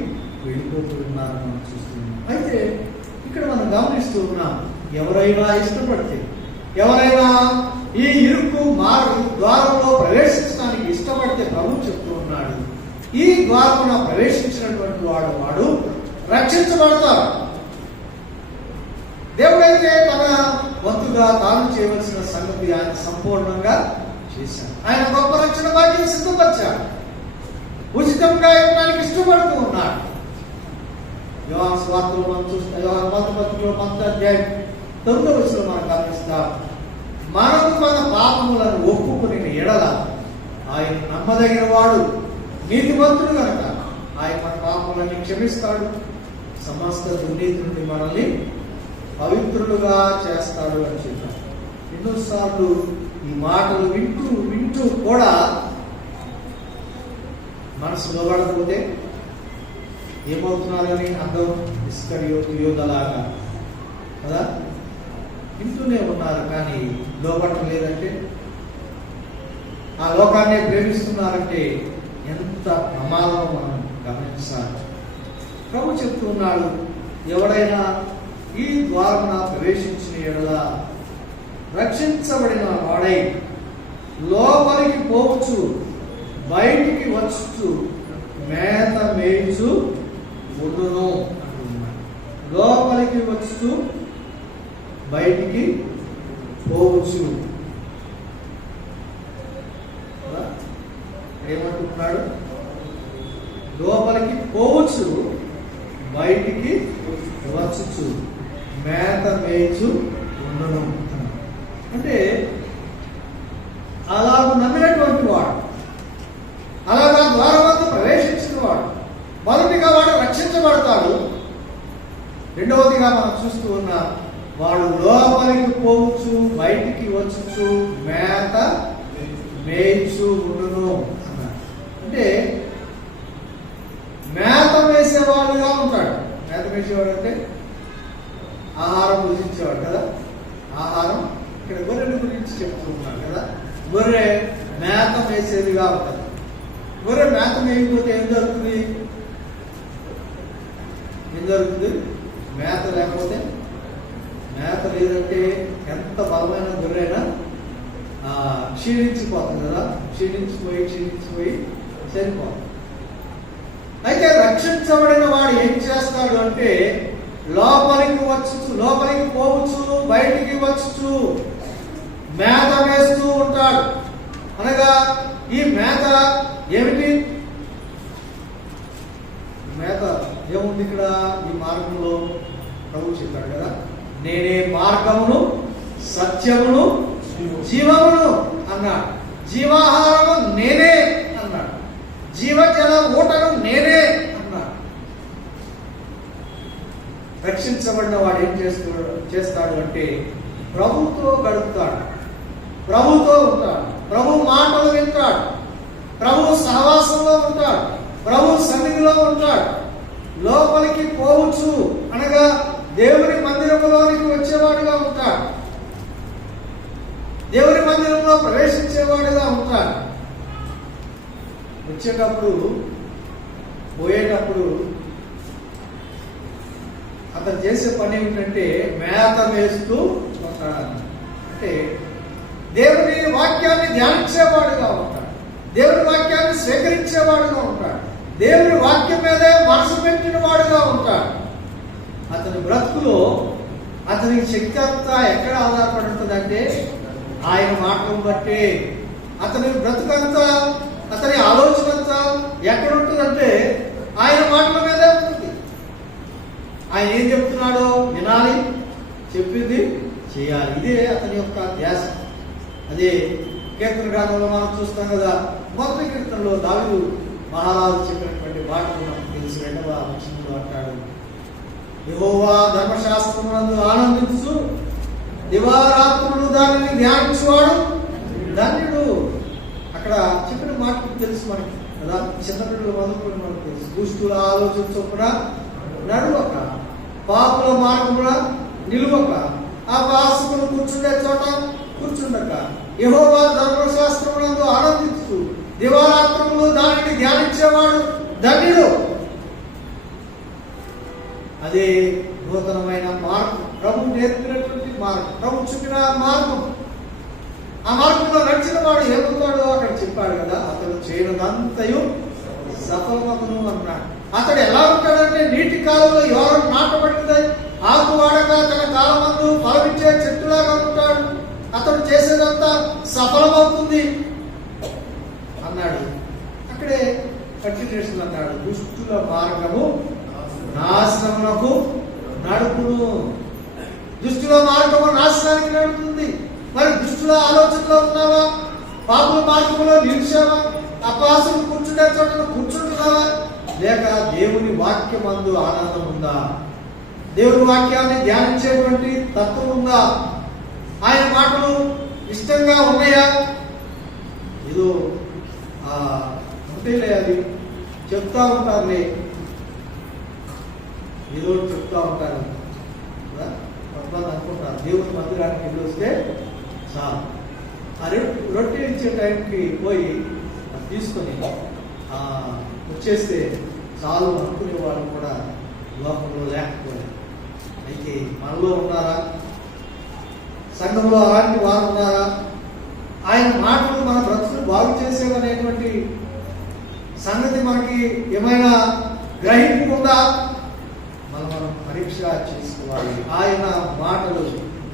వెళ్ళిపోతూ ఉన్నారు మనం చూస్తున్నాం. అయితే ఇక్కడ మనం గమనిస్తూ ఉన్నాం, ఎవరైనా ఇష్టపడితే, ఎవరైనా ఈ ఇరుకు ద్వారంలో ప్రవేశించడానికి ఇష్టపడితే ప్రభు చెప్తూ ఉన్నాడు, ఈ ద్వారమున ప్రవేశించినటువంటి వాడు రక్షించబడతాడు. దేవుడైతే తన వంతుగా తాను చేయవలసిన సంగతి ఆయన సంపూర్ణంగా చేశాడు. ఆయన గొప్ప రక్షణ భాగ్యం సిద్ధపరిచాడు, ఉచితంగా ఇవ్వడానికి ఇష్టపడుతూ ఉన్నాడు. యోహాను సువార్తలో మనం చూస్తే, యోహాను మొదటి పత్రికలో 10వ అధ్యాయం 9వ వచనంలో మనం గమనిస్తాం, మనము మన పాపములను ఒప్పుకుని ఎడల ఆయన నమ్మదగిన వాడు, నీతిమంతుడు కనుక ఆయన మన పాపములను క్షమిస్తాడు, సమస్త దుర్నీతి నుండి మనల్ని పవిత్రులుగా చేస్తాడు అని చెప్పారు. ఎన్నోసార్లు ఈ మాటలు వింటూ కూడా మనసు లోబడకపోతే ఏమవుతున్నారని అర్థం. యోధలాగా కదా వింటూనే ఉన్నారు కానీ లోబడటం లేదంటే, ఆ లోకాన్ని ప్రేమిస్తున్నారంటే ఎంత ప్రమాదం మనం గమనించాలి. ప్రభు చెప్తున్నాడు, ఎవడైనా ఈ ద్వారమున ప్రవేశించిన ఎడల రక్షించబడిన వాడై లోపలికి పోవచ్చు, బయటికి వచ్చు మేత మేయించు ఉండును అంటున్నాడు. లోపలికి వచ్చు బయటికి పోవచ్చు ఏమంటున్నాడు? లోపలికి పోవచ్చు, బయటికి వచ్చు మేత మేయించు ఉండును. అంటే అలాగ నమ్మినటువంటి వాడు, అలాగా ద్వారం వద్ద ప్రవేశించి రెండవదిగా మనం చూస్తూ ఉన్నాం, వాడు లోపలికి పోవచ్చు బయటికి వచ్చు మేత మేయిచు ఉండును అన్నాడు. అంటే మేత వేసేవాడుగా ఉంటాడు. మేత వేసేవాడు అంటే ఆహారం భుజించేవాడు కదా. ఆహారం ఇక్కడ గొర్రెల గురించి చెప్తున్నాడు కదా. గొర్రె మేత వేసేదిగా ఉంటుంది. గొర్రె మేత వేయకపోతే ఏం జరుగుతుంది? మేత లేకపోతే, మేత లేదంటే ఎంత బలమైన గొర్రెనా క్షీణించిపోతుంది కదా. క్షీణించిపోయి చనిపోతుంది. అయితే రక్షించబడిన వాడు ఏం చేస్తాడు అంటే లోపలికి పోవచ్చు బయటికి వచ్చు మేత వేస్తూ ఉంటాడు. అనగా ఈ మేత ఏమిటి? మేత ఏముంది ఇక్కడ? ఈ మార్గంలో ప్రభు చెప్పాడు కదా, నేనే మార్గమును సత్యమును జీవమును అన్నాడు. జీవాహారము నేనే అన్నాడు. జీవజల ఊటను నేనే అన్నాడు. రక్షించబడిన వాడు ఏం చేస్తాడు అంటే ప్రభుతో గడుపుతాడు, ప్రభుతో ఉంటాడు, ప్రభు మాటలు వింటాడు, ప్రభు సహవాసంలో ఉంటాడు, ప్రభు సన్నిధిలో ఉంటాడు. లోపలికి పోవచ్చు అనగా దేవుని మందిరంలోనికి వచ్చేవాడుగా ఉంటాడు, దేవుని మందిరంలో ప్రవేశించేవాడుగా ఉంటాడు. వచ్చేటప్పుడు పోయేటప్పుడు అతను చేసే పని ఏమిటంటే మేత వేస్తూ ఉంటాడు. అంటే దేవుని వాక్యాన్ని ధ్యానించేవాడుగా ఉంటాడు, దేవుని వాక్యాన్ని స్వీకరించేవాడుగా ఉంటాడు, దేవుని వాక్యం మీదే మనసు పెట్టిన వాడుగా ఉంటాడు. అతని బ్రతుకులో అతని శక్తి అంతా ఎక్కడ ఆధారపడుతుందంటే ఆయన మాటను బట్టి. అతని బ్రతుకంతా, అతని ఆలోచన అంతా ఎక్కడ ఉంటుందంటే ఆయన మాటల మీదే ఉంటుంది. ఆయన ఏం చెప్తున్నాడో వినాలి, చెప్పింది చేయాలి. ఇదే అతని యొక్క ధ్యాస. అదే కీర్తన గ్రంథంలో మనం చూస్తాం కదా. మొదటి కీర్తనలో దావీదు మహారాజు చెప్పినటువంటి మాటలు మనకు తెలుసు. 2వ వచనంలో అంటాడు, యెహోవా ధర్మశాస్త్రమునందు ఆనందించు, దివారాత్రులు దానిని ధ్యానించువాడు ధన్యుడు. అక్కడ చెప్పిన మాటలు తెలుసు మనకి కదా. చిన్నపిల్లలు మొదలుకొని మనకు తెలుసు. దుష్టుల ఆలోచన చొప్పున నడువక, పాపుల మార్గమున నిలువక, ఆ పాసకులు కూర్చుండే చోట కూర్చుండక, యెహోవా ధర్మశాస్త్రమునందు ఆనందించు, దివారాత్రములు దానిని ధ్యానించేవాడు ధన్యుడు. అదే నూతనమైన మార్గం, ప్రభు నేర్పినటువంటి మార్గం, ప్రభు చూపిన మార్గం. ఆ మార్గంలో నడిచిన వాడు ఏమవుతాడో అక్కడ చెప్పాడు కదా. అతడు చేయనంతయు సఫలమగును అన్నాడు. అతడు ఎలా ఉంటాడంటే నీటి కాలంలో ఎవరు నాటబడింది ఆకు వాడక తన కాలమందు ఫలమిచ్చే చెట్టులాగా ఉంటాడు. అతడు చేసేదంతా సఫలమవుతుంది అన్నాడు. అక్కడే కంటిన్యూషన్ అన్నాడు, దుష్టుల మార్గము నాశనమునకు నడుపును. దుష్టుల మార్గము నాశనానికి నడుపుతుంది. మరి దుష్టుల ఆలోచనలో ఉన్నావా? పాపుల మార్గంలో నిలిచావా? అపాసులు కూర్చుండే చోట కూర్చుంటున్నావా? లేక దేవుని వాక్యమందు ఆనందం ఉందా? దేవుని వాక్యాన్ని ధ్యానించేటువంటి తత్వం ఉందా? ఆయన మాటలు ఇష్టంగా ఉన్నాయా? ఏదో ఉంటేలే అది చెప్తా ఉంటారులే, ఏదో చెప్తా ఉంటారు. కొంతమంది అనుకుంటారు దేవుని మందిరానికి వెళ్ళి వస్తే చాలు, ఆ రొట్టె ఇచ్చే టైంకి పోయి తీసుకొని వచ్చేస్తే చాలు అనుకునే వాళ్ళు కూడా లోకంలో లేకపోలేదు. అయితే మనలో ఉన్నారా? సంఘంలో అలాంటి వారు ఉన్నారా? ఆయన మాటలు మన బ్రతుకులు బాగు చేసేవనేటువంటి సంగతి మనకి ఏమైనా గ్రహింపు ఉందా? మనం పరీక్ష చేసుకోవాలి. ఆయన మాటలు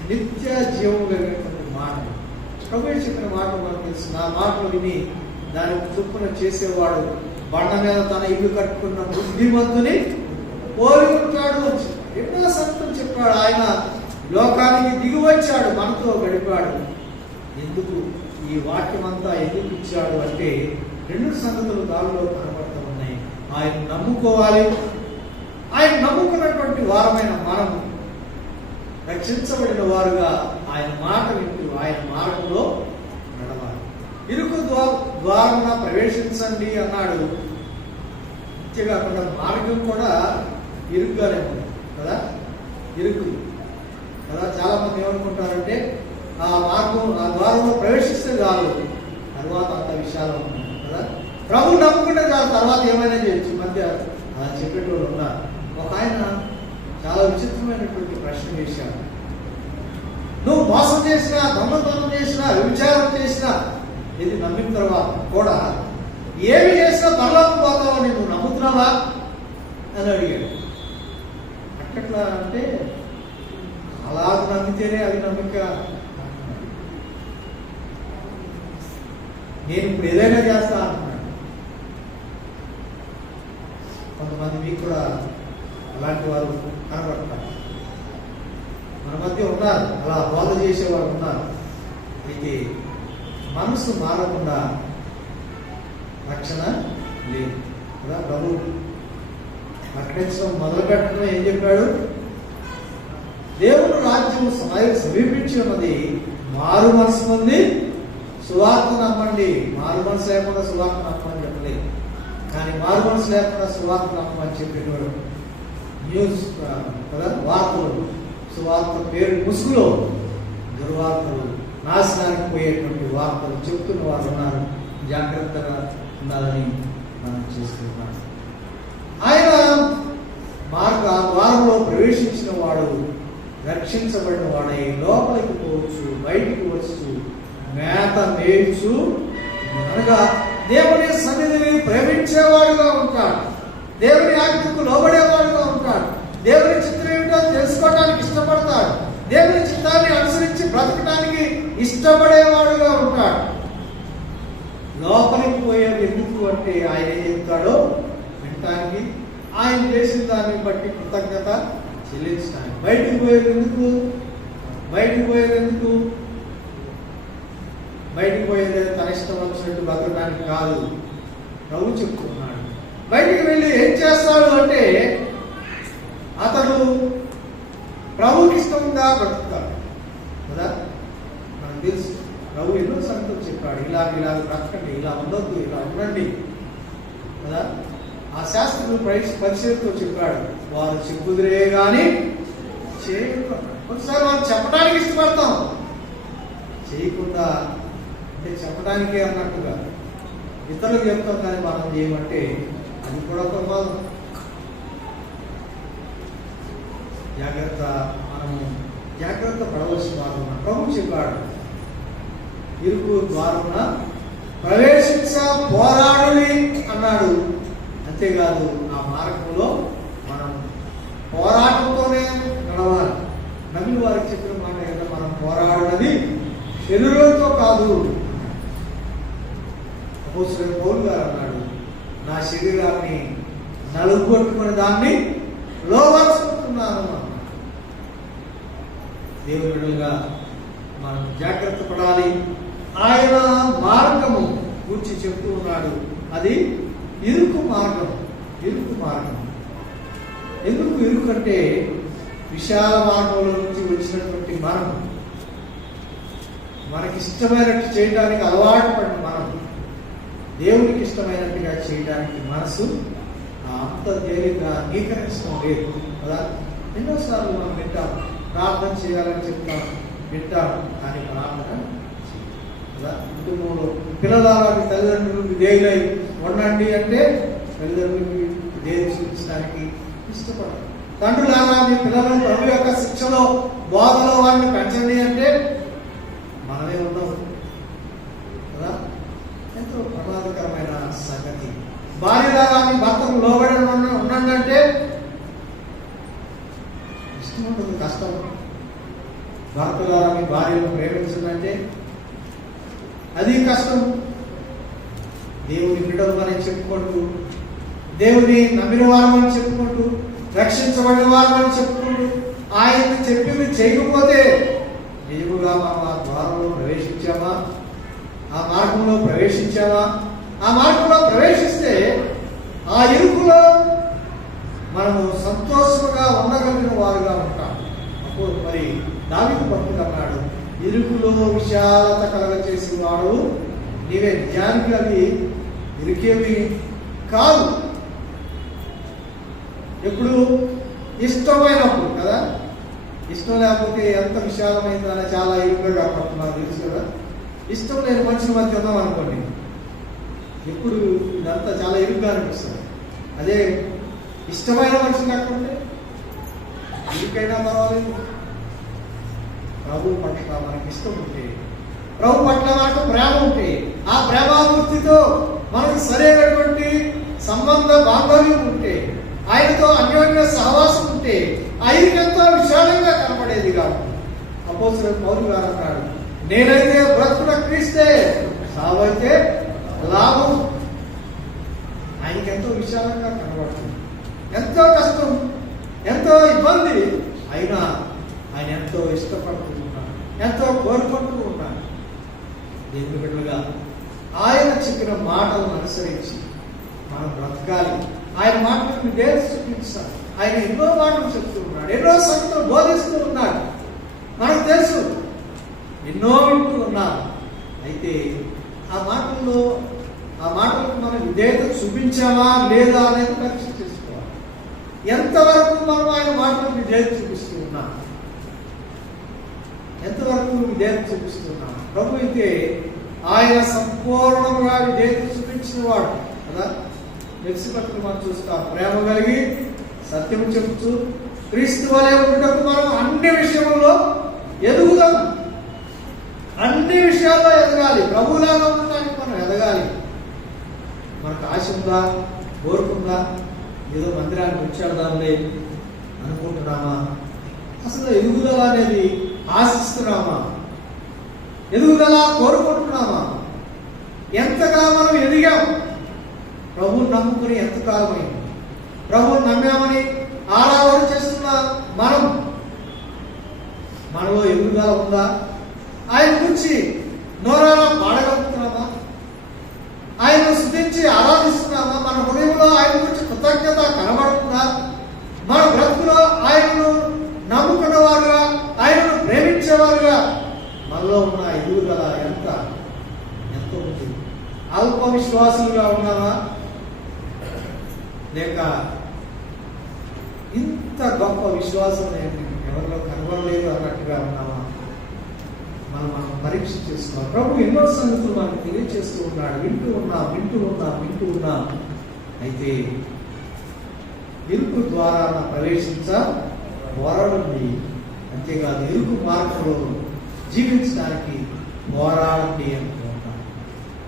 నిత్య జీవం కలిగినటువంటి మాటలు. ప్రభు చెప్పిన మాటలు మనకు తెలుసు. నా మాటలు విని దాని చొప్పున చేసేవాడు బండ మీద తన ఇల్లు కట్టుకున్న బుద్ధిమంతుని పోలి ఉంటాడు. ఎన్నో సంగతులు చెప్పాడు. ఆయన లోకానికి దిగి వచ్చాడు, మనతో గడిపాడు. ఎందుకు ఈ వాక్యం అంతా ఎందుకు ఇచ్చాడు అంటే 2 సంగతులు దానిలో కనబడుతూ ఉన్నాయి. ఆయన నమ్ముకోవాలి, ఆయన నమ్ముకున్నటువంటి వారమైన మనము రక్షించబడిన వారుగా ఆయన మాట వింటూ ఆయన మార్గంలో నడవాలి. ఇరుకు ద్వారమున ప్రవేశించండి అన్నాడు. అంతేకాకుండా మార్గం కూడా ఇరుగ్గానే ఉంది కదా, ఇరుకు కదా. చాలా మంది ఏమనుకుంటారంటే ఆ ద్వారంలో ప్రవేశిస్తే చాలు, తర్వాత అంత విషయాలు ఉన్నాయి కదా. ప్రభు నమ్ముకుంటే చాలు, తర్వాత ఏమైనా చేయొచ్చు. మధ్య అలా చెప్పేటోళ్ళు ఉన్నారు. ఒక ఆయన చాలా విచిత్రమైనటువంటి ప్రశ్న వేశాడు. నువ్వు మోసం చేసినా, దొంగతనం చేసినా, వ్యభిచారం చేసినా, ఇది నమ్మిన తర్వాత కూడా ఏమి చేసినా పరలోకం పోతావని నువ్వు నమ్ముతున్నావా అని అడిగాడు. అట్లా అంటే అలా నమ్మితేనే అది నమ్మిక. నేను ఇప్పుడు ఏదైనా చేస్తా అంటున్నాడు. కొంతమంది మీకు కూడా అలాంటి వారు కనబడతారు, మన మధ్య ఉన్నారు, అలా బోధ చేసేవారు ఉన్నారు. అయితే మనసు మారకుండా రక్షణ లేదు కదా. ప్రభు ప్రకటించడం మొదలు పెట్టడం ఏం చెప్పాడు? దేవుని రాజ్యం సమీపించి ఉన్నది, మారు మనసు పొంది సువార్త నమ్మండి. మారు మనసు లేకుండా సువార్త నమ్మని చెప్పలేదు, కానీ మారు మనసు లేకుండా సువార్త నమ్మని చెప్పేవాడు. న్యూస్ కదా, వార్తలు, సువార్త పేరు ముసుగులో దుర్వార్తలు, నాశనానికి పోయేటువంటి వార్తలు చెప్తున్న వారు ఉన్నారు. జాగ్రత్తగా ఉండాలని మనం చేస్తున్నాం. ఆయన వారంలో ప్రవేశించిన వాడు రక్షించబడిన వాడై లోపలికి పోవచ్చు, బయటికి వచ్చు, మేత మేయచ్చు అనగా దేవుని సన్నిధిని ప్రేమించేవాడుగా ఉంటాడు, దేవుని ఆజ్ఞకు లోబడేవాడుగా ఉంటాడు, దేవుని చిత్రం ఏమిటో తెలుసుకోవడానికి ఇష్టపడతాడు, దేవుని చిత్తాన్ని అనుసరించి బ్రతకడానికి ఇష్టపడేవాడుగా ఉంటాడు. లోపలికి పోయేది ఎందుకు అంటే ఆయన ఏం చెప్తాడో వినటానికి, ఆయన చేసిన దాన్ని బట్టి కృతజ్ఞత చెల్లించడానికి. బయటికి పోయేది ఎందుకు? బయటికి పోయేది తన ఇష్టం వచ్చినట్టు బతకడానికి కాదు. ప్రభు చెప్తున్నాడు. బయటికి వెళ్ళి ఏం చేస్తాడు అంటే అతడు ప్రభుకి ఇష్టంగా బ్రతుకుతాడు కదా. మనకు తెలుసు ప్రభు ఎన్నో సంగతులు చెప్పాడు. ఇలాగ బ్రతకండి, ఇలా ఉండొద్దు, ఇలా ఉండండి కదా. ఆ శాస్త్రులు పరిచయంతో చెప్పాడు, వారు చెప్పుదురే కానీ చేయకుండా. ఒకసారి వాళ్ళు చెప్పడానికి ఇష్టపడతాం, చేయకుండా అంటే చెప్పడానికే అన్నట్టుగా ఇతరులకు చెప్తాం, కానీ మనం చేయమంటే అది కూడా ప్రమాదం. మనము జాగ్రత్త పడవలసిన వారు. ప్రభు చెప్పాడు, ఇరుకు ద్వారమున ప్రవేశించ పోరాడుని అన్నాడు. అంతేకాదు, ఆ మార్గంలో మనం పోరాటంతోనే నడవాలి. నమ్మిన వారికి చెప్పిన మాట ఏదో, మనం పోరాడినది శరీరంతో కాదు. అపోస్తలుడైన పౌలు గారు అన్నాడు, నా శరీరాన్ని నలుగొట్టుకునే దాన్ని లోబరుచుకుంటున్నాను. దేవుని బిడ్డలుగా మనం జాగ్రత్త పడాలి. ఆయన మార్గము గురించి చెప్తూ ఉన్నాడు, అది ఇరుకు మార్గం. ఎందుకు ఇరుకు అంటే, విశాల మార్గంలో నుంచి వచ్చినటువంటి మనం, మనకిష్టమైనట్టు చేయడానికి అలవాటు పడిన మనం, దేవునికి ఇష్టమైనట్టుగా చేయడానికి మనసు అంత తేలిగ్గా అంగీకరించడం లేదు కదా. ఎన్నోసార్లు మనం వింటాం, ప్రార్థన చేయాలని చెప్తాం, వింటాం, కానీ ప్రార్థన కదా. కుటుంబంలో పిల్లలాగా తల్లిదండ్రులు విధేయులై ఉండండి అంటే తల్లిదండ్రులకి విధేయత చూపించడానికి ఇష్టపడాలి. తండ్రులాగా మీ పిల్లలను ప్రభు యొక్క శిక్షలో బోధలో వారిని పెంచండి అంటే మనమే ఉన్నాం కదా. ఎంతో ప్రమాదకరమైన సంగతి. భార్యలాగా మీ భర్తకు లోబడి ఉండండి అంటే ఇష్టం ఉంటుంది, కష్టం. భర్తలాగా మీ భార్యను ప్రేమించండి అది కష్టం. దేవుని బిడ్డలు అని చెప్పుకుంటూ, దేవుని నమ్మిన వారమని చెప్పుకుంటూ, రక్షించబడిన వారమని చెప్పుకుంటూ, ఆయన చెప్పింది చేయకపోతే నిజముగా మనం ఆ ద్వారంలో ప్రవేశించామా? ఆ మార్గంలో ప్రవేశించామా? ఆ మార్గంలో ప్రవేశిస్తే ఆ ఇరుకులో మనము సంతోషంగా ఉండగలిగిన వారుగా ఉంటాం. అప్పుడు మరి దావీదు భక్తుడు అన్నాడు, ఇరుకులో విశాలత కలగ చేసిన వాడు నీవే. నిజానికి అది ఇరుకేమి కాదు, ఎప్పుడు ఇష్టమైనప్పుడు కదా. ఇష్టం లేకపోతే ఎంత విశాలమైందని చాలా ఇరుగ్గా కనపడుతున్నారు, తెలుసు కదా. ఇష్టం లేని మనుషుల మధ్య ఉన్నాం అనుకోండి, ఎప్పుడు ఇదంతా చాలా ఇరుగ్గా అనిపిస్తుంది. అదే ఇష్టమైన మనుషులు లేకుంటే ఇరుకైనా పర్వాలేదు. ప్రభు పట్ల మనకి ఇష్టం ఉంటే, ప్రభు పట్ల మనకు ప్రేమ ఉంటే, ఆ ప్రేమామూర్తితో మనకు సరైనటువంటి సంబంధ బాంధవ్యం ఉంటే, ఆయనతో అన్యోన్య సహవాసం ఉంటే ఆ ఇరుకెంతో విశాలంగా కనపడేది కాదు. అపోస్తలుడైన పౌలు గారు అన్నాడు, నేనైతే బ్రతుకుట క్రీస్తే, సావైతే లాభం. ఆయనకి ఎంతో విశాలంగా కనబడుతుంది. ఎంతో కష్టం, ఎంతో ఇబ్బంది అయినా ఆయన ఎంతో ఇష్టపడుతూ ఉన్నాడు, ఎంతో కోరుకుంటూ ఉన్నాడు. దేవుని బిడ్డలుగా ఆయన చెప్పిన మాటలను అనుసరించి మనం బ్రతకాలి. ఆయన మాటలకు దేవుడు చూపించాలి. ఆయన ఎన్నో మాటలు చెప్తూ ఉన్నాడు, ఎన్నో సంగతులు బోధిస్తూ ఉన్నాడు. మనకు తెలుసు, ఎన్నో వింటూ ఉన్నాడు. అయితే ఆ మాటలకు మనం విధేయత చూపించామా లేదా అనేది పరీక్ష చేసుకోవాలి. ఎంతవరకు మనం ఆయన మాటలకు విధేయత చూపిస్తూ ఉన్నాం, ఎంతవరకు విధేయత చూపిస్తున్నాం. ప్రభు అయితే ఆయన సంపూర్ణంగా విధేయత చూపించిన వాడు కదా. మెక్సిపట్టుకు మనం చూస్తాం, ప్రేమ కలిగి సత్యము చెబుతూ క్రీస్తు వలె ఉండటకు మనం అన్ని విషయంలో ఎదుగుదాం. అన్ని విషయాల్లో ఎదగాలి. ప్రభువులాగా ఉండడానికి మనం ఎదగాలి. మనకు ఆశ ఉందా, కోరుకుందా, ఏదో మందిరానికి వచ్చేద్దాంలే అనుకుంటున్నామా? అసలు ఎదుగుదల అనేది ఆశిస్తున్నామా? ఎదుగుదల కోరుకుంటున్నామా? ఎంతగా మనం ఎదిగాం? ప్రభువుని నమ్ముకుని ఎంతకాలమైంది? ప్రభువుని నమ్మామని ఆరాధన చేస్తున్న మనలో ఎదుగుదల ఉందా? ఆయన గురించి నోరారా పాడగలుగుతున్నామా? ఆయనను స్తుతించి ఆరాధిస్తున్నామా? మన హృదయంలో ఆయన గురించి కృతజ్ఞత కనబడుతుందా? మన బ్రతుకులో ఆయనను నమ్ముకున్నవారుగా, ఆయనను ప్రేమించేవారుగా మనలో ఉన్న ఎదుగుదల ఎంతో ఉంది. అల్ప విశ్వాసులుగా ఉన్నామా, లేక ఇంత గొప్ప విశ్వాసం ఎవరిలో కనబడలేదు అన్నట్టుగా ఉన్నామా? మనం పరీక్ష చేసుకోవాలి. ప్రభు ఎన్నో సంగతులు మనకు తెలియజేస్తూ ఉన్నాడు. వింటూ ఉన్నాం. అయితే ఇరుకు ద్వారా ప్రవేశించ పోరాడండి. అంతేకాదు, ఇరుకు మార్గంలో జీవించడానికి పోరాడండి అనుకుంటాం.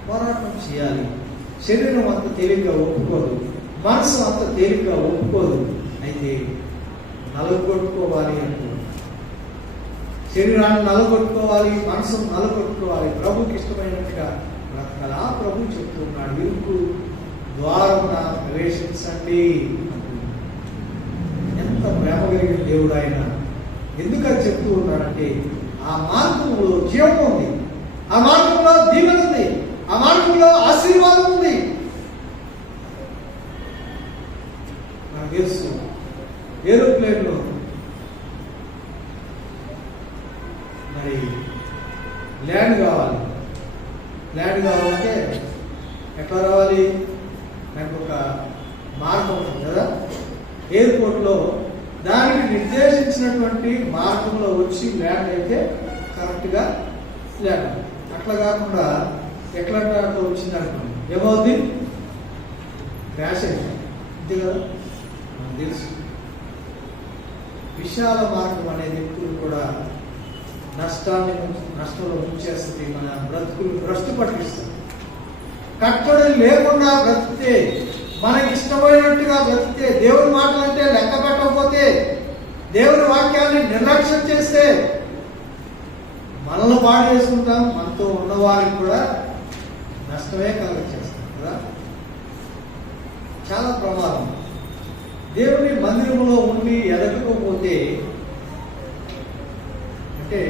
పోరాటం చేయాలి. శరీరం అంత తేలిగ్గా ఒప్పుకోదు, మనసు అంత తేలిగ్గా ఒప్పుకోదు. అయితే నలగొట్టుకోవాలి అనుకుంటాం. శరీరాన్ని నలగొట్టుకోవాలి, మనసును నలగొట్టుకోవాలి, ప్రభుకి ఇష్టమైనట్టుగా బ్రతకాలి. ఆ ప్రభు చెప్తూ ఉన్నాడు, ఇరుకు ద్వారమున ప్రవేశించండి. ఎంత ప్రేమ కలిగిన దేవుడు ఆయన! ఎందుకని చెప్తూ ఉన్నాడంటే, ఆ మార్గంలో జీవం ఉంది, ఆ మార్గంలో దీవెన ఉంది, ఆ మార్గంలో ఆశీర్వాదం ఉంది. నాకు తెలుసు, ఏరోప్లేన్లో మరి ల్యాండ్ కావాలంటే ఎట్లా రావాలి? నాకు ఒక మార్గం ఉంటుంది కదా. ఎయిర్పోర్ట్లో దానికి నిర్దేశించినటువంటి మార్గంలో వచ్చి ల్యాండ్ అయితే కరెక్ట్గా ల్యాండ్. అట్లా కాకుండా ఎట్లా వచ్చింది అనుకోండి, ఏమవుద్ది? క్రాష్ అయింది, అంతే కదా. మనకు తెలుసు, విశాల మార్గం అనేది ఎప్పుడు కూడా నష్టంలో ముంచేస్తుంది. మన బ్రతుకులు భ్రష్టు పట్టిస్తుంది. కట్టడి లేకుండా బ్రతికితే, మనకి ఇష్టమైనట్టుగా బ్రతికితే, దేవుని మాటలంటే లెక్క పెట్టకపోతే, దేవుని వాక్యాన్ని నిర్లక్ష్యం చేస్తే మనల్ని పాడు చేసుకుంటాం, మనతో ఉన్నవారికి కూడా నష్టమే కలిగచేస్తాం కదా. చాలా ప్రమాదం. దేవుని మందిరంలో ఉండి ఎదగకపోతే అంటే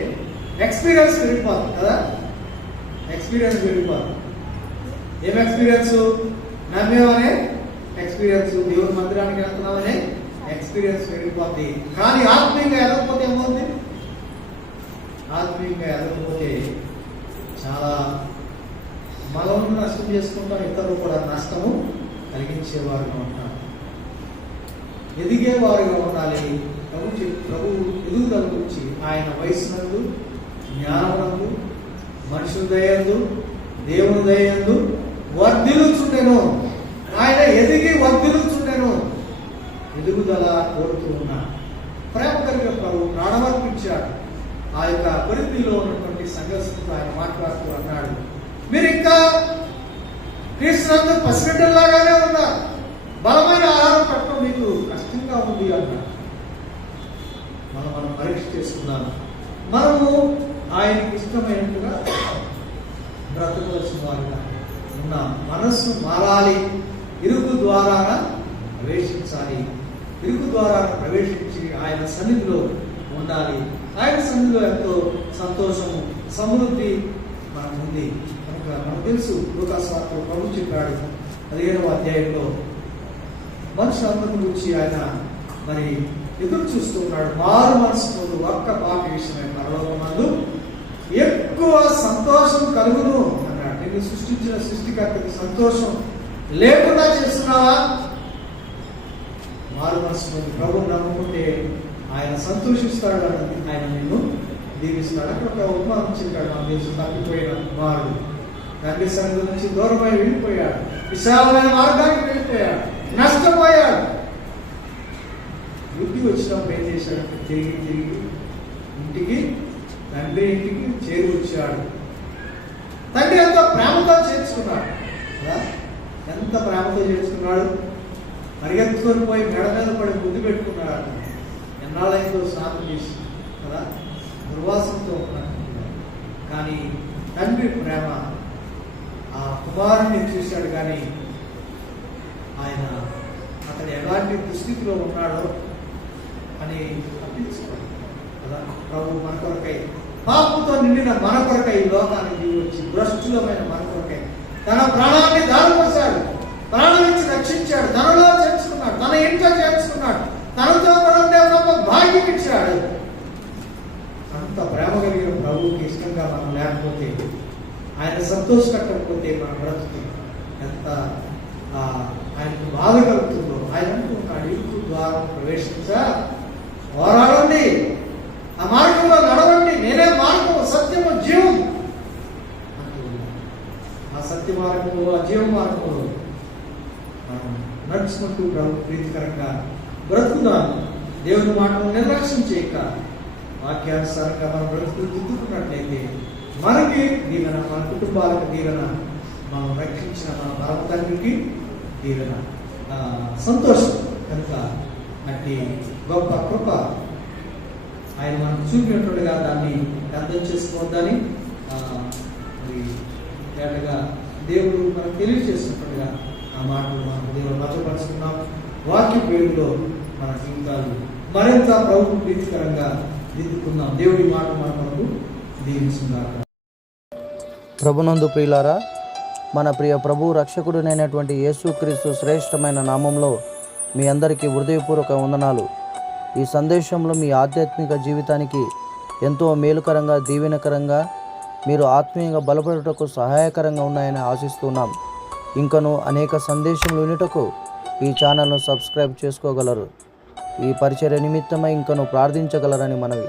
ఎక్స్పీరియన్స్ పెరిగిపోతుంది కదా. ఎక్స్పీరియన్స్ పెరిగిపోతుంది. ఏం ఎక్స్పీరియన్స్? నమ్మేమనే ఎక్స్పీరియన్స్, దేవుని మందిరానికి వెళ్తున్నామనే ఎక్స్పీరియన్స్ పెరిగిపోద్ది. కానీ ఆత్మీయంగా ఎదగకపోతే ఏమవుతుంది? ఆత్మీయంగా ఎదగకపోతే చాలా మనం నష్టం చేసుకుంటాం, ఇతరులు కూడా నష్టము కలిగించేవారుగా ఉంటారు. ఎదిగేవారుగా ఉండాలి. ప్రభు ఎదుగుదల గురించి ఆయన వయసునందు, జ్ఞానమునందు, మనుషుల దయందు, దేవుని దయందు వర్ధిల్లుచుండెను. ఆయన ఎదిగి వర్ధిల్లుచుండెను. ఎదుగుదల కోరుతూ ఉన్నాడు. ప్రేమ కలిగిన ప్రభు ప్రాణమర్పించాడు. ఆ యొక్క పరిధిలో ఉన్నటువంటి సంఘస్థితితో ఆయన మాట్లాడుతూ అన్నాడు, మీరు ఇంకా క్రీస్తునందు పసిగడ్డలాగానే ఉన్నారు, బలమైన ఆహారం పట్టడం మీకు కష్టంగా ఉంది అన్నాడు. మనం పరీక్ష చేసుకున్నాము. మనము ఆయనకి ఇష్టమైనట్టుగా బ్రతకవలసిన వారిగా ఉన్నాం. మనస్సు మారాలి. ఇరుకు ద్వారా ప్రవేశించాలి. ఇరుకు ద్వారా ప్రవేశించి ఆయన సన్నిధిలో ఉండాలి. ఆయన సన్నిధిలో ఎంతో సంతోషము, సమృద్ధి మనకు ఉంది. కనుక మనకు తెలుసు, లూకాసువార్తలో ప్రభు చెప్పాడు 15వ అధ్యాయంలో మనుషులందరి గురించి ఆయన మరి ఎదురు చూస్తున్నాడు. మారు మనసు ఒక్క పాపి విషయమై పరలోకమందు ఎక్కువ సంతోషం కలుగును అన్నాడు. నేను సృష్టించిన సృష్టికర్తకి సంతోషం లేకుండా చేస్తున్నావా? మారు మనసు ప్రభు నమ్ముకుంటే ఆయన సంతోషిస్తాడు అన్నది. ఆయన నిన్ను దీవిస్తాడు. అక్కడ ఒక ఉపమానం చెప్పాడు. మన తెలుసు, తప్పిపోయిన కుమారుడు తండ్రి సన్నిధి నుంచి దూరమై వెళ్ళిపోయాడు. విశాలమైన మార్గానికి వెళ్ళిపోయాడు, నష్టపోయాడు. బుద్ధి వచ్చినప్పుడు ఏం చేశాడు? తిరిగి ఇంటికి, తండ్రి ఇంటికి చేరి వచ్చాడు. తండ్రి ఎంతో ప్రేమతో చేర్చుకున్నాడు కదా. ఎంత ప్రేమతో చేర్చుకున్నాడు. పరిగెత్తుకొని పోయి మెడ మీద పడి ముద్దు పెట్టుకున్నాడు. ఎన్నాళ్ళైందో స్నానం చేసి కదా, దుర్వాసనతో ఉన్నాడు. కానీ తండ్రి ప్రేమ ఆ కుమారుని చూశాడు. కానీ ఆయన అతడు ఎలాంటి దుస్థితిలో ఉన్నాడో అని పట్టించుకోడు కదా. ప్రభు మన కొరకై, పాపంతో నిండిన మన కొరకై ఈ లోకానికి వచ్చి, భ్రష్టులమైన మన కొరకై తన ప్రాణాన్ని దారిపోసాడు. ప్రాణం ఇచ్చి రక్షించాడు. తనలో చేర్చుకున్నాడు, తన ఇంట్లో చేర్చుకున్నాడు, తనతో కూడా గొప్ప భాగ్యం ఇచ్చాడు. అంత ప్రేమ కలిగిన ప్రభువుకి ఇష్టంగా మనం లేకపోతే, ఆయన సంతోషపెట్టకపోతే మన బ్రతుకు ఎంత ఆయనకు బాధ కలుగుతుందో. ఆయన అంటున్నాడు, ఇరుకు ద్వారం ప్రవేశించా పోరాడండి, ఆ మార్గంలో నడవండి, నేనే మార్గం, సత్యము, జీవం. ఆ సత్య మార్గంలో, ఆ జీవ మార్గంలో నడుచుకుంటూ ప్రభు ప్రీతికరంగా బ్రతుకుదాము. దేవుని మాటను నిర్లక్ష్యం చేయక వాక్యానుసారంగా మనం బ్రతుకులు దిద్దుకున్నట్లయితే మనకి దీవెన, మన కుటుంబాలకు దీవెన, మనం రక్షించిన మన పరమ తండ్రికి దీవెన, సంతోషం. కనుక అట్టి గొప్ప కృప ఆయన మనకు చూపినట్టుగా దాన్ని అర్థం చేసుకోవద్దని తేటగా దేవుడు మనకు తెలియజేసినట్టుగా ఆ మాటలు మనం దేవుడు మధ్యపరుచుకున్నాం. వాక్య పేరులో మన జీవితాలు మరింత ప్రభుత్వ ప్రీతికరంగా దిద్దుకుందాం. దేవుడి మాట మనకు దీవించుగాక. ప్రభునందు ప్రియులారా, మన ప్రియ ప్రభు రక్షకుడునైనటువంటి యేసుక్రీస్తు శ్రేష్టమైన నామంలో మీ అందరికీ హృదయపూర్వక వందనాలు. ఈ సందేశంలో మీ ఆధ్యాత్మిక జీవితానికి ఎంతో మేలుకరంగా, దీవెనకరంగా, మీరు ఆత్మీయంగా బలపడుటకు సహాయకరంగా ఉన్నాయని ఆశిస్తున్నాం. ఇంకను అనేక సందేశములు వినుటకు ఈ ఛానల్ను సబ్స్క్రైబ్ చేసుకోగలరు. ఈ పరిచర్య నిమిత్తమై ఇంకను ప్రార్థించగలరని మనవి.